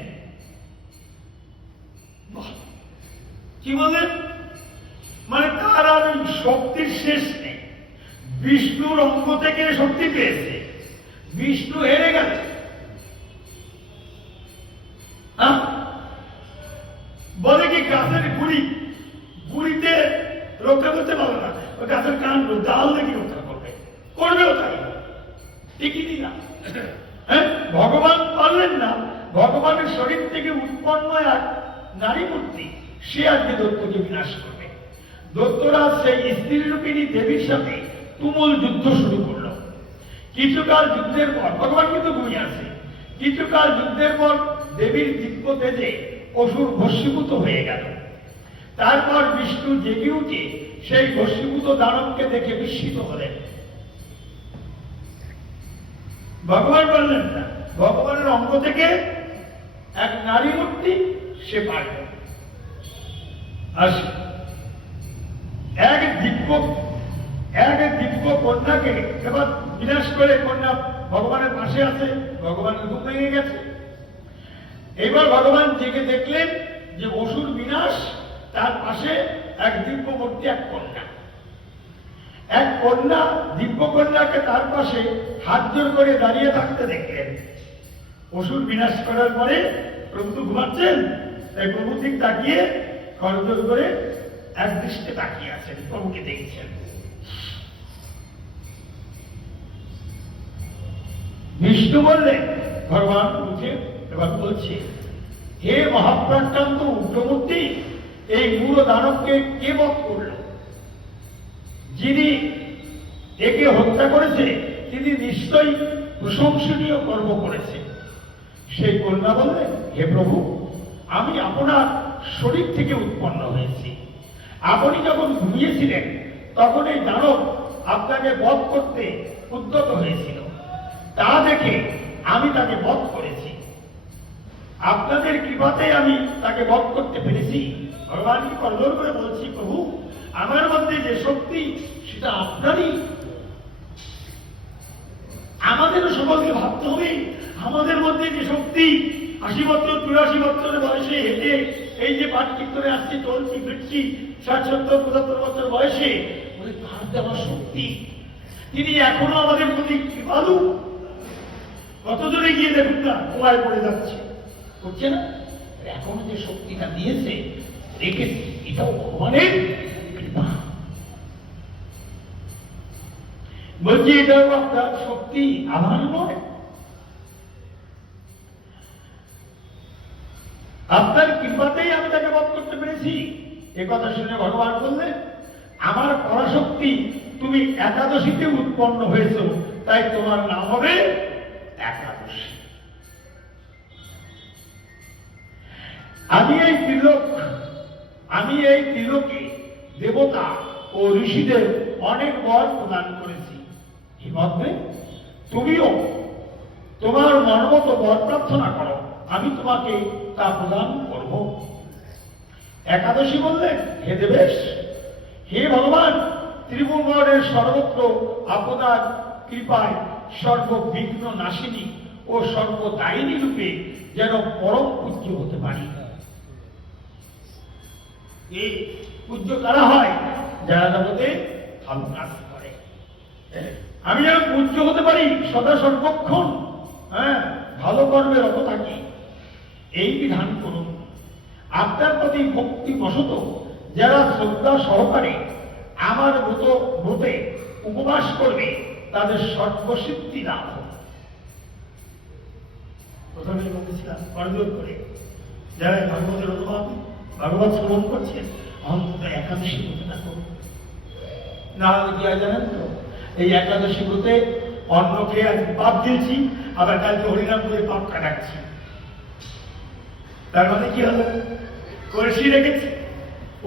কি বলেন? মানে তার আর শক্তির শেষ নেই। বিষ্ণুর অঙ্গ থেকে শক্তি পেয়েছে, বিষ্ণু হেরে গেছে। বলে কি গাছের গুড়িতে রক্ষা করতে পারবে না, গাছের কাণ্ড ডাল নাকি রক্ষা করবে? করবেও তাই, ঠিকই দিনা। হ্যাঁ, ভগবান পারলেন না। ভগবানের শরীর থেকে উৎপন্ন এক নারী মূর্তি, সে আজকে দৈত্যকে বিনাশ করবে। দৈত্যরা সেই স্ত্রীরূপিণী দেবীর সাথে তুমুল যুদ্ধ শুরু করল। কিছুকাল যুদ্ধের পর ভগবান কিন্তু ঘুমিয়ে আছে। কিছুকাল যুদ্ধের পর দেবীর দিব্য তেজে অসুর ভস্মীভূত হয়ে গেল। তারপর বিষ্ণু জেগে উঠে সেই ভস্মীভূত দানবকে দেখে বিস্মিত হলেন। ভগবান বললেন না, ভগবানের অঙ্গ থেকে এক নারী মূর্তি সে পারবে। আসি, এক দিব্য কন্যাকে এবার বিনাশ করে, কন্যা ভগবানের পাশে আছে, ভগবানের ঘুম ভেঙে গেছে। এবার ভগবান জেগে দেখলেন যে অসুর বিনাশ, তার পাশে এক দিব্য মূর্তি, এক কন্যা। এক কন্যা, দিব্য কন্যাকে তার পাশে হাত জোর করে দাঁড়িয়ে থাকতে দেখলেন। অসুর বিনাশ করার পরে প্রভু তো ঘুমাচ্ছেন, তাই প্রভু ঠিক তাকিয়ে করজোর করে এক দৃষ্টে তাকিয়ে আছেন, প্রভুকে দেখছেন। বিষ্ণু বললেন, ভগবান উঠে এবার বলছে, হে মহাপ্রাক্রান্ত উগ্রমূর্তি, এই মূল দানবকে কে বধ করল? যিনি একে হত্যা করেছে তিনি নিশ্চয়ই প্রশংসনীয় কর্ম করেছে। সেই কন্যা বললেন, হে প্রভু, আমি আপনার শরীর থেকে উৎপন্ন হয়েছি। আপনি যখন ঘুমিয়েছিলেন তখন এই দানব আপনাকে বধ করতে উদ্যত হয়েছিল, তা দেখে আমি তাকে বধ করেছি। আপনাদের কৃপাতে আমি তাকে বধ করতে পেরেছি। ভগবানকে কল্লোল করে বলছি, প্রভু, আমার মধ্যে যে শক্তি সেটা আপনারই। আমাদেরও সকলকে ভাবতে হবে, আমাদের মধ্যে যে শক্তি 80 বছর 83 বছরের বয়সে হেঁটে এই যে পাঠ কীর্তনে আসছি, চলছি ফিরছি, 60, 70, 75 বছর বয়সে, বলে, তার দেওয়া শক্তি, তিনি এখনো আমাদের প্রতি কৃপালু। কত জোরে গিয়ে দেখুন না কোয়ায় পড়ে যাচ্ছে, করছে না? এখনো যে শক্তিটা দিয়েছে রেখেছে, এটাও ভগবানের কৃপা। বলছি এটাও আপনার শক্তি, আমার নয়। আপনার কৃপাতেই আমি তাকে বধ করতে পেরেছি। এ কথা শুনে ভগবান বললেন, আমার পরাশক্তি, তুমি একাদশীতে উৎপন্ন হয়েছ, তাই তোমার নাম হবে একাদশী। আমি এই ত্রিলোকে দেবতা ও ঋষিদের অনেক বর প্রদান করেছি। এই মধ্যে তুমিও তোমার মনমতো বর প্রার্থনা করো, আমি তোমাকে তা প্রদান করব। একাদশী বললেন, হে দেবেশ, হে ভগবান, ত্রিভুবনের সর্বত্র আপনার কৃপায় সর্ববিঘ্ন নাশিনী ও সর্বদায়িনী রূপে যেন পরম পূজ্য হতে পারি। এই পূজ্য কারা হয়? যারা জগতে ভালো কাজ করে। আমি যেন পূজ্য হতে পারি সদা সর্বক্ষণ, ভালো কর্মে রত থাকি, এই বিধান করুন। আপনার প্রতি ভক্তি বশত যারা শ্রদ্ধা সহকারে আমার ব্রতে উপবাস করবে, তাদের সর্বসিদ্ধি লাভ হবে। প্রথমে বলেছিলাম করজোর করে যারা ভাগবতের অনুবাদ ভাগবত শ্রবণ করছেন, অন্তত একাদশী ব্রতটা করুন। না হলে কি হয় জানেন তো, এই একাদশী ব্রতে অন্ন খেয়ে আজ পাপ দিয়েছি, আবার কালকে হরিনাম করে পাপ কাটাচ্ছি। তার মানে কি হলো? কলসি রেখেছি,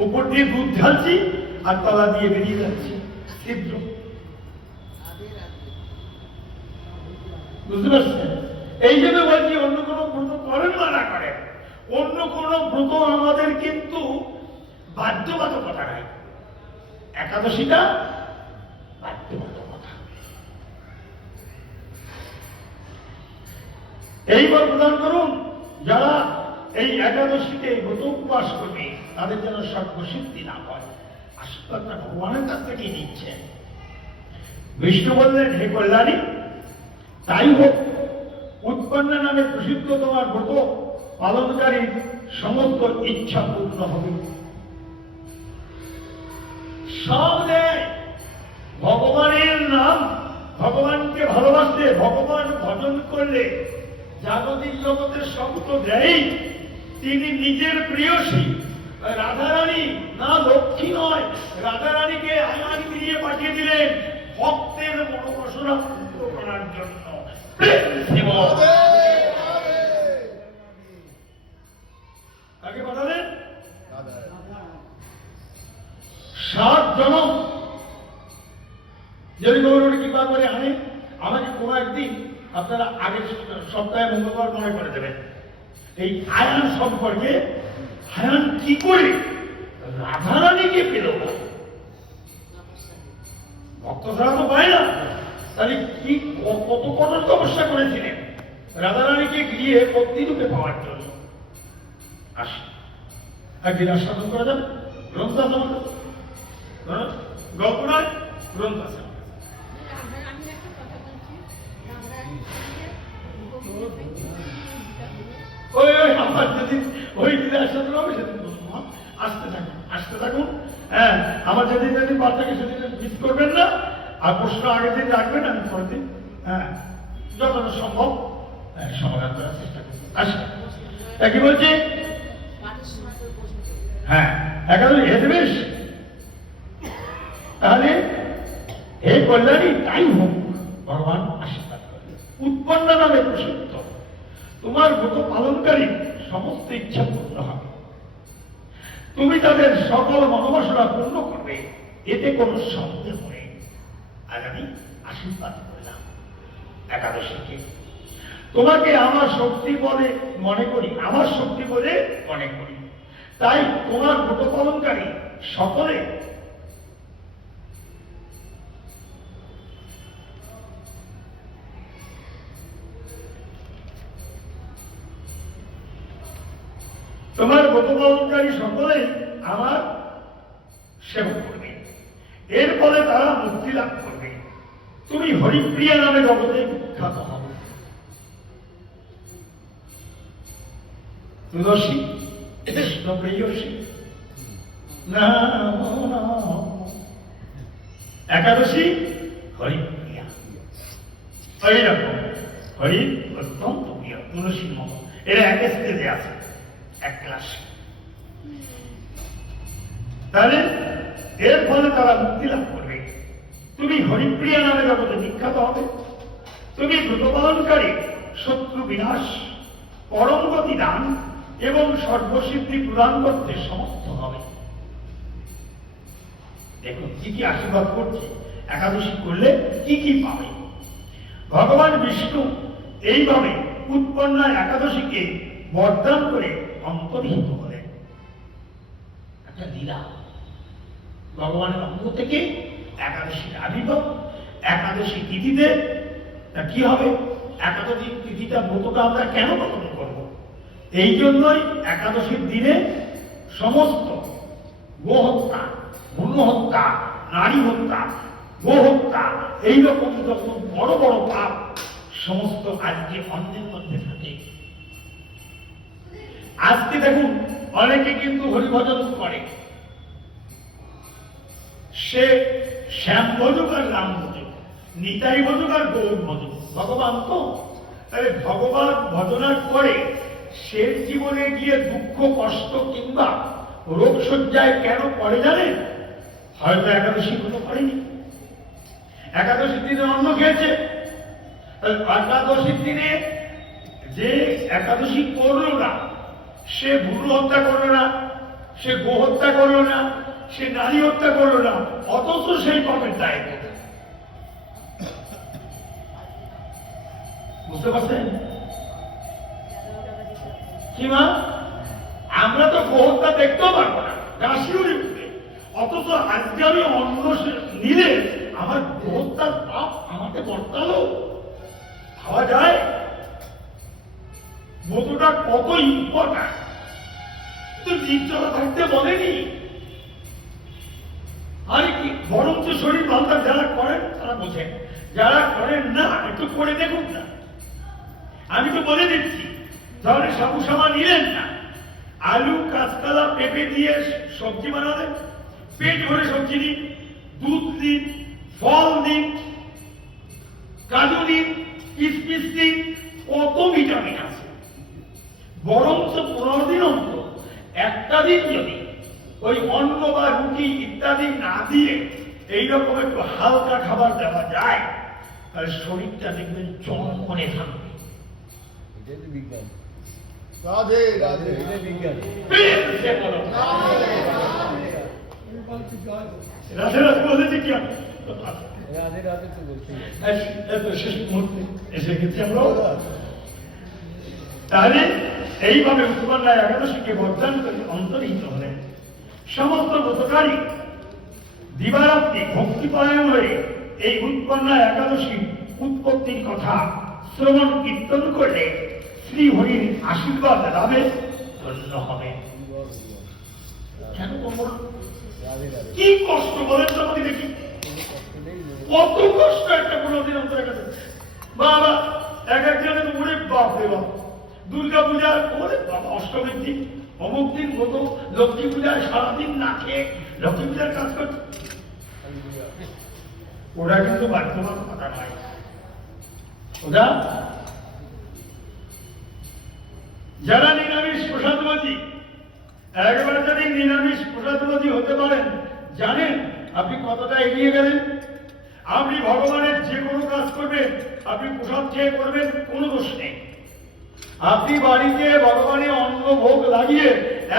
উপর দিয়ে দুধ ঢালছি আর তলা দিয়ে বেরিয়ে যাচ্ছি, তীব্র। বুঝতে পারছেন? এই জন্য বলছি অন্য কোনো ব্রত করেন বা না করেন, অন্য কোনো ব্রত আমাদের কিন্তু বাধ্যবাধকতা নাই। একাদশীটা বাধ্যবাধকতা। এইবার প্রদান করুন, যারা এই একাদশীতে ব্রত উপবাস করবে তাদের যেন সর্বসিদ্ধি না হয়। আশীর্বাদটা ভগবানের কাছ থেকেই নিচ্ছেন। বিষ্ণু বললেন, হে কল্যাণী, তাই হোক, উৎপন্ন নামে প্রসিদ্ধ তোমার ব্রত পালনকারীর সমস্ত ইচ্ছা পূর্ণ হবে। সব দেয় ভগবানের নাম, ভগবানকে ভালোবাসলে, ভগবান ভজন করলে জাগতিক জগতের সব তো দেয়। তিনি নিজের প্রিয়সী রাধারানী, না লক্ষ্মী নয়, রাধারানীকে আয়ান দিয়ে পাঠিয়ে দিলেন ভক্তের মনোবাসনা পূর্ণ করার জন্য। তাকে পাঠালেন 7 জনম। যদি গৌরী কৃপা করে আনে, আমাকে কোনো একদিন আপনারা আগের সপ্তাহে মঙ্গলবার মনে করে দেবেন এই আয়ান সম্পর্কে। আয়ান কি করে রাধারানীকে পেল না? ভক্ত ছাড়া তো পায় না। তাহলে কি কত কঠোর তপস্যা করেছিলেন রাধারানীকে গিয়ে পত্নীরূপে পাওয়ার জন্য। আসি একদিন আস্বাদন করা যাবে। গ্রন্থ আছে আমাদের, গল্প নয়, গ্রন্থ আছে। ওই আমার যেদিন ওই দিনে আস্বাদন হবে সেদিন বলবো, আসতে থাকুন। হ্যাঁ, আমার যেদিন বার্তাকে সেদিন মিস করবেন না। আর প্রশ্ন আগের দিন রাখবেন, আমি পরের দিন যতটা সম্ভব সমাধান করার চেষ্টা করব। আসেন, কি বলছি? হ্যাঁ, একাদশী হে দেবেশ, তাহলে হে কল্যাণী, তাই হোক। ভগবান আশীর্বাদ করলেন, উৎপন্ন নামে প্রসিদ্ধ তোমার ব্রত পালনকারী সমস্ত ইচ্ছা পূর্ণ হবে। তুমি তাদের সকল মনোবাসনা পূর্ণ করবে, এতে কোনো সন্দেহ নেই। আজ আমি আশীর্বাদ করলাম একাদশীকে। তোমাকে আমার শক্তি বলে মনে করি, আমার শক্তি বলে মনে করি। তাই তোমার ব্রত পালনকারী সকলে সকলেই আমার সেবা করবে। এর ফলে তারা মুক্তি লাভ করবে। তুমি হরিপ্রিয়া নামে জগতে বিখ্যাত হবে। তুলসী কৃষ্ণ প্রেয়সী না একাদশী হরিপ্রিয়া, এইরকম হরি অত্যন্ত প্রিয় তুলসীর মতো। এরা এক স্টেজে আছে, এক ক্লাসে। তাহলে এর ফলে তারা মুক্তি লাভ করবে। তুমি হরিপ্রিয়া নামে জগতে বিখ্যাত হবে। তুমি ব্রত পালনকারী, শত্রু বিনাশ, পরম গতি দান এবং সর্বসিদ্ধি প্রদান করতে সমর্থ হবে। দেখুন কি কি আশীর্বাদ করছে, একাদশী করলে কি কি পাবে। ভগবান বিষ্ণু এইভাবে উৎপন্না একাদশীকে বরদান করে অন্তর্হিত হলেন। একটা লীলা, ভগবানের অঙ্গ থেকে একাদশীর আবির্ভাব। একাদশী তিথিতে কি হবে, একাদশী তিথিটা ব্রতটা আমরা কেন পালন করব? এই জন্যই একাদশীর দিনে সমস্ত গোহত্যা, ভ্রূণ হত্যা, নারী হত্যা, গোহত্যা, এইরকম যত বড় বড় পাপ সমস্ত আজকে অন্যের মধ্যে থাকে। আজকে দেখুন অনেকে কিন্তু হরিভজন করে, সে শ্যাম ভজক আর রাম ভজক, নিতাই ভজক আর গৌর ভজক, ভগবান তো। তাহলে ভগবান ভজনার পরে সে জীবনে গিয়ে দুঃখ কষ্ট কিংবা রোগ শয্যায় কেন পড়ে জানেন? হয়তো একাদশী কোনো করেনি, একাদশীর দিনে অন্ন খেয়েছে। একাদশীর দিনে যে একাদশী করলো না, সে ভ্রূণ হত্যা করলো না, সে গো হত্যা করলো না, সে নারী হত্যা করলো না, অথচ সেই পাপের দায় করবে। বুঝতে পারছেন কি মা? আমরা তো গো হত্যা দেখতেও পারবো না, গাছিউড়ি উঠবে, অথচ আজকে আমি অন্ন নিলে আমার গো হত্যার পাপ আমাকে বর্তালো। ভাবা যায় মতটা কত ইম্পর্ট্যান্ট। তো নির্জলা থাকতে বলেনি, আরে কি বরঞ্চ শরীর ভালো। যারা করেন তারা বোঝেন, যারা করেন না একটু করে দেখুন না। আমি তো বলে দিচ্ছি, তাহলে সাবু সামা নিলেন না, আলু কাঁচকলা পেঁপে দিয়ে সবজি বানালেন, পেট ভরে সবজি দিন, দুধ দিন, ফল দিন, কাজু দিন, কিশমিশ দিন, কত ভিটামিন আছে। বরঞ্চ 15 দিন অন্তর একটা দিন যদি ওই অন্ন বা রুটি ইত্যাদি না দিয়ে এইরকম একটু হালকা খাবার দেওয়া যায়, তাহলে শরীরটা দেখবেন চমনে থাকবে। রাধে রাধে রাধে রাধে বলেছে কি রাধে রাধে তো বলছি শেষ মুহূর্তে এসে গেছি আমরা। তাহলে এইভাবে উৎপন্না একাদশীকে বরদান করে অন্তর্হিত হলেন। সমস্ত ব্রতকারী দিবারাত্রি ভক্তিপরায়ণ হয়ে এই উৎপন্না একাদশীর উৎপত্তির কথা শ্রবণ কীর্তন করলে শ্রী হরির আশীর্বাদ লাভে ধন্য হবে। কেন তোমরা কি কষ্ট বলেন তো আমাকে দেখি, কত কষ্ট একটা 15 দিন অন্তর একাদশী। বাবা এক একজনে তো ওরে বাপ রে বাপ, দুর্গা পূজার ওরে বাবা অষ্টমীর দিন অমুক দিন ব্রত, লক্ষ্মী পূজায় সারাদিন না খেয়ে লক্ষ্মী পূজার কাজ করছে। ওরা কিন্তু বাধ্যবান কথা নয়, ওরা যারা নিরামিষ প্রসাদবাদী, একবার যদি নিরামিষ প্রসাদবাদী হতে পারেন, জানেন আপনি কতটা এগিয়ে গেলেন। আপনি ভগবানের যে কোনো কাজ করবেন, আপনি প্রসাদ খেয়ে করবেন, কোনো দোষ নেই। আপনি বাড়িতে ভগবানের অন্ন ভোগ লাগিয়ে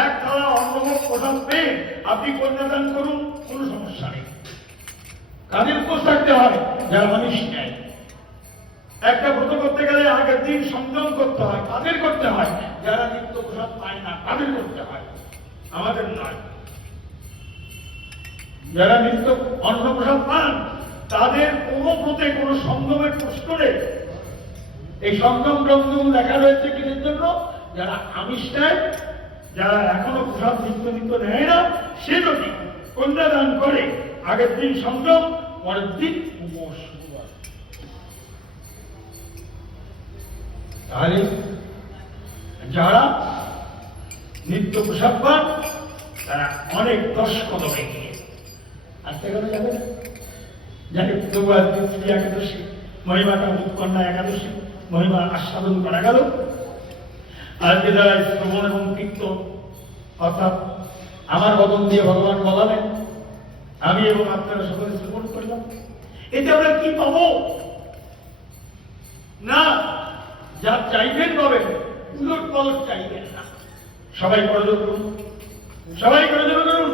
এক থালা অন্নভোগ প্রসাদ পেয়ে আপনি কন্যাদান করুন, কোনো সমস্যা নেই। কাদের উপোস থাকতে হয়? যারা আমিষ নেয়। একটা ব্রত করতে গেলে আগের দিন সংযম করতে হয়, কাদের করতে হয়? যারা নিত্য প্রসাদ পায় না তাদের করতে হয়, আমাদের নয়। যারা নিত্য অন্ন প্রসাদ পান তাদের কোনো ব্রতে কোনো সংযমের প্রশ্ন নেই। এই সংযম রঞ্জন লেখা রয়েছে কিসের জন্য? যারা আমিষ নেয়, যারা এখনো প্রসাদ নিত্য নেয় না, সে যদি কন্যাদান করে আগের দিন সংযম, পরের দিন উপোস। তাহলে যারা নিত্য প্রসাদবান তারা অনেক 10 কদমে গিয়ে আসতে গেল যাবে না। যাকে তবু আজকে শ্রী একাদশী মহিমাটা উৎকন্যা একাদশী মহিমা আস্বাদন করা গেল। আজকে যারা শ্রবণ এবং কীর্তন অর্থাৎ আমার বদন দিয়ে ভগবান বলালেন, আমি এবং আপনারা সকলে শ্রবণ করলাম, এতে আমরা কি পাবো? না, যা চাইবেন পাবেন, উলট পালট চাইবেন না। সবাই করজোর করুন, সবাই করজোর করুন,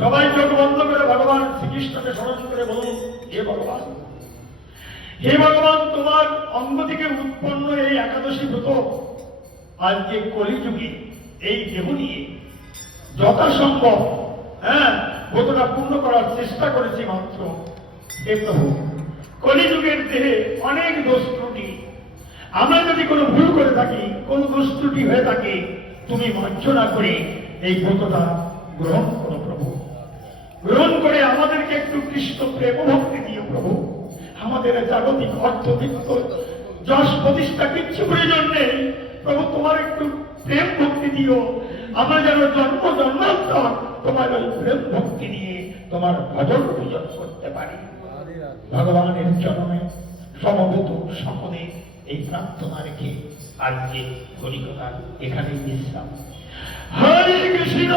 সবাই চোখ বন্ধ করে ভগবান শ্রীকৃষ্ণকে স্মরণ করে বলুন, হে ভগবান, হে ভগবান, তোমার অঙ্গ থেকে উৎপন্ন এই একাদশী ব্রত আজকে কলিযুগে এই দেহ নিয়ে যথাসম্ভব ব্রতটা পূর্ণ করার চেষ্টা করেছি মাত্র। হে প্রভু, কলিযুগের দেহে অনেক দোষ ত্রুটি, আমরা যদি কোনো ভুল করে থাকি, কোনো দোষ ত্রুটি হয়ে থাকে, তুমি মার্জনা করে এই ব্রতটা গ্রহণ করো প্রভু। গ্রহণ করে আমাদেরকে একটু কৃষ্ণ প্রেম ভক্তি দিও প্রভু। আমাদের জাগতিক অর্থবিত্ত যশ প্রতিষ্ঠা কিচ্ছু প্রয়োজন নেই প্রভু, তোমার একটু প্রেম ভক্তি দিও। আমরা যেন জন্ম জন্মান্তর তোমার ওই প্রেম ভক্তি নিয়ে তোমার ভজন পূজন করতে পারি। ভগবানের চরণে সমবেত সকলে এই প্রার্থনা রেখে আজকে হরিকথা এখানেই বিশ্রাম। হরে কৃষ্ণ।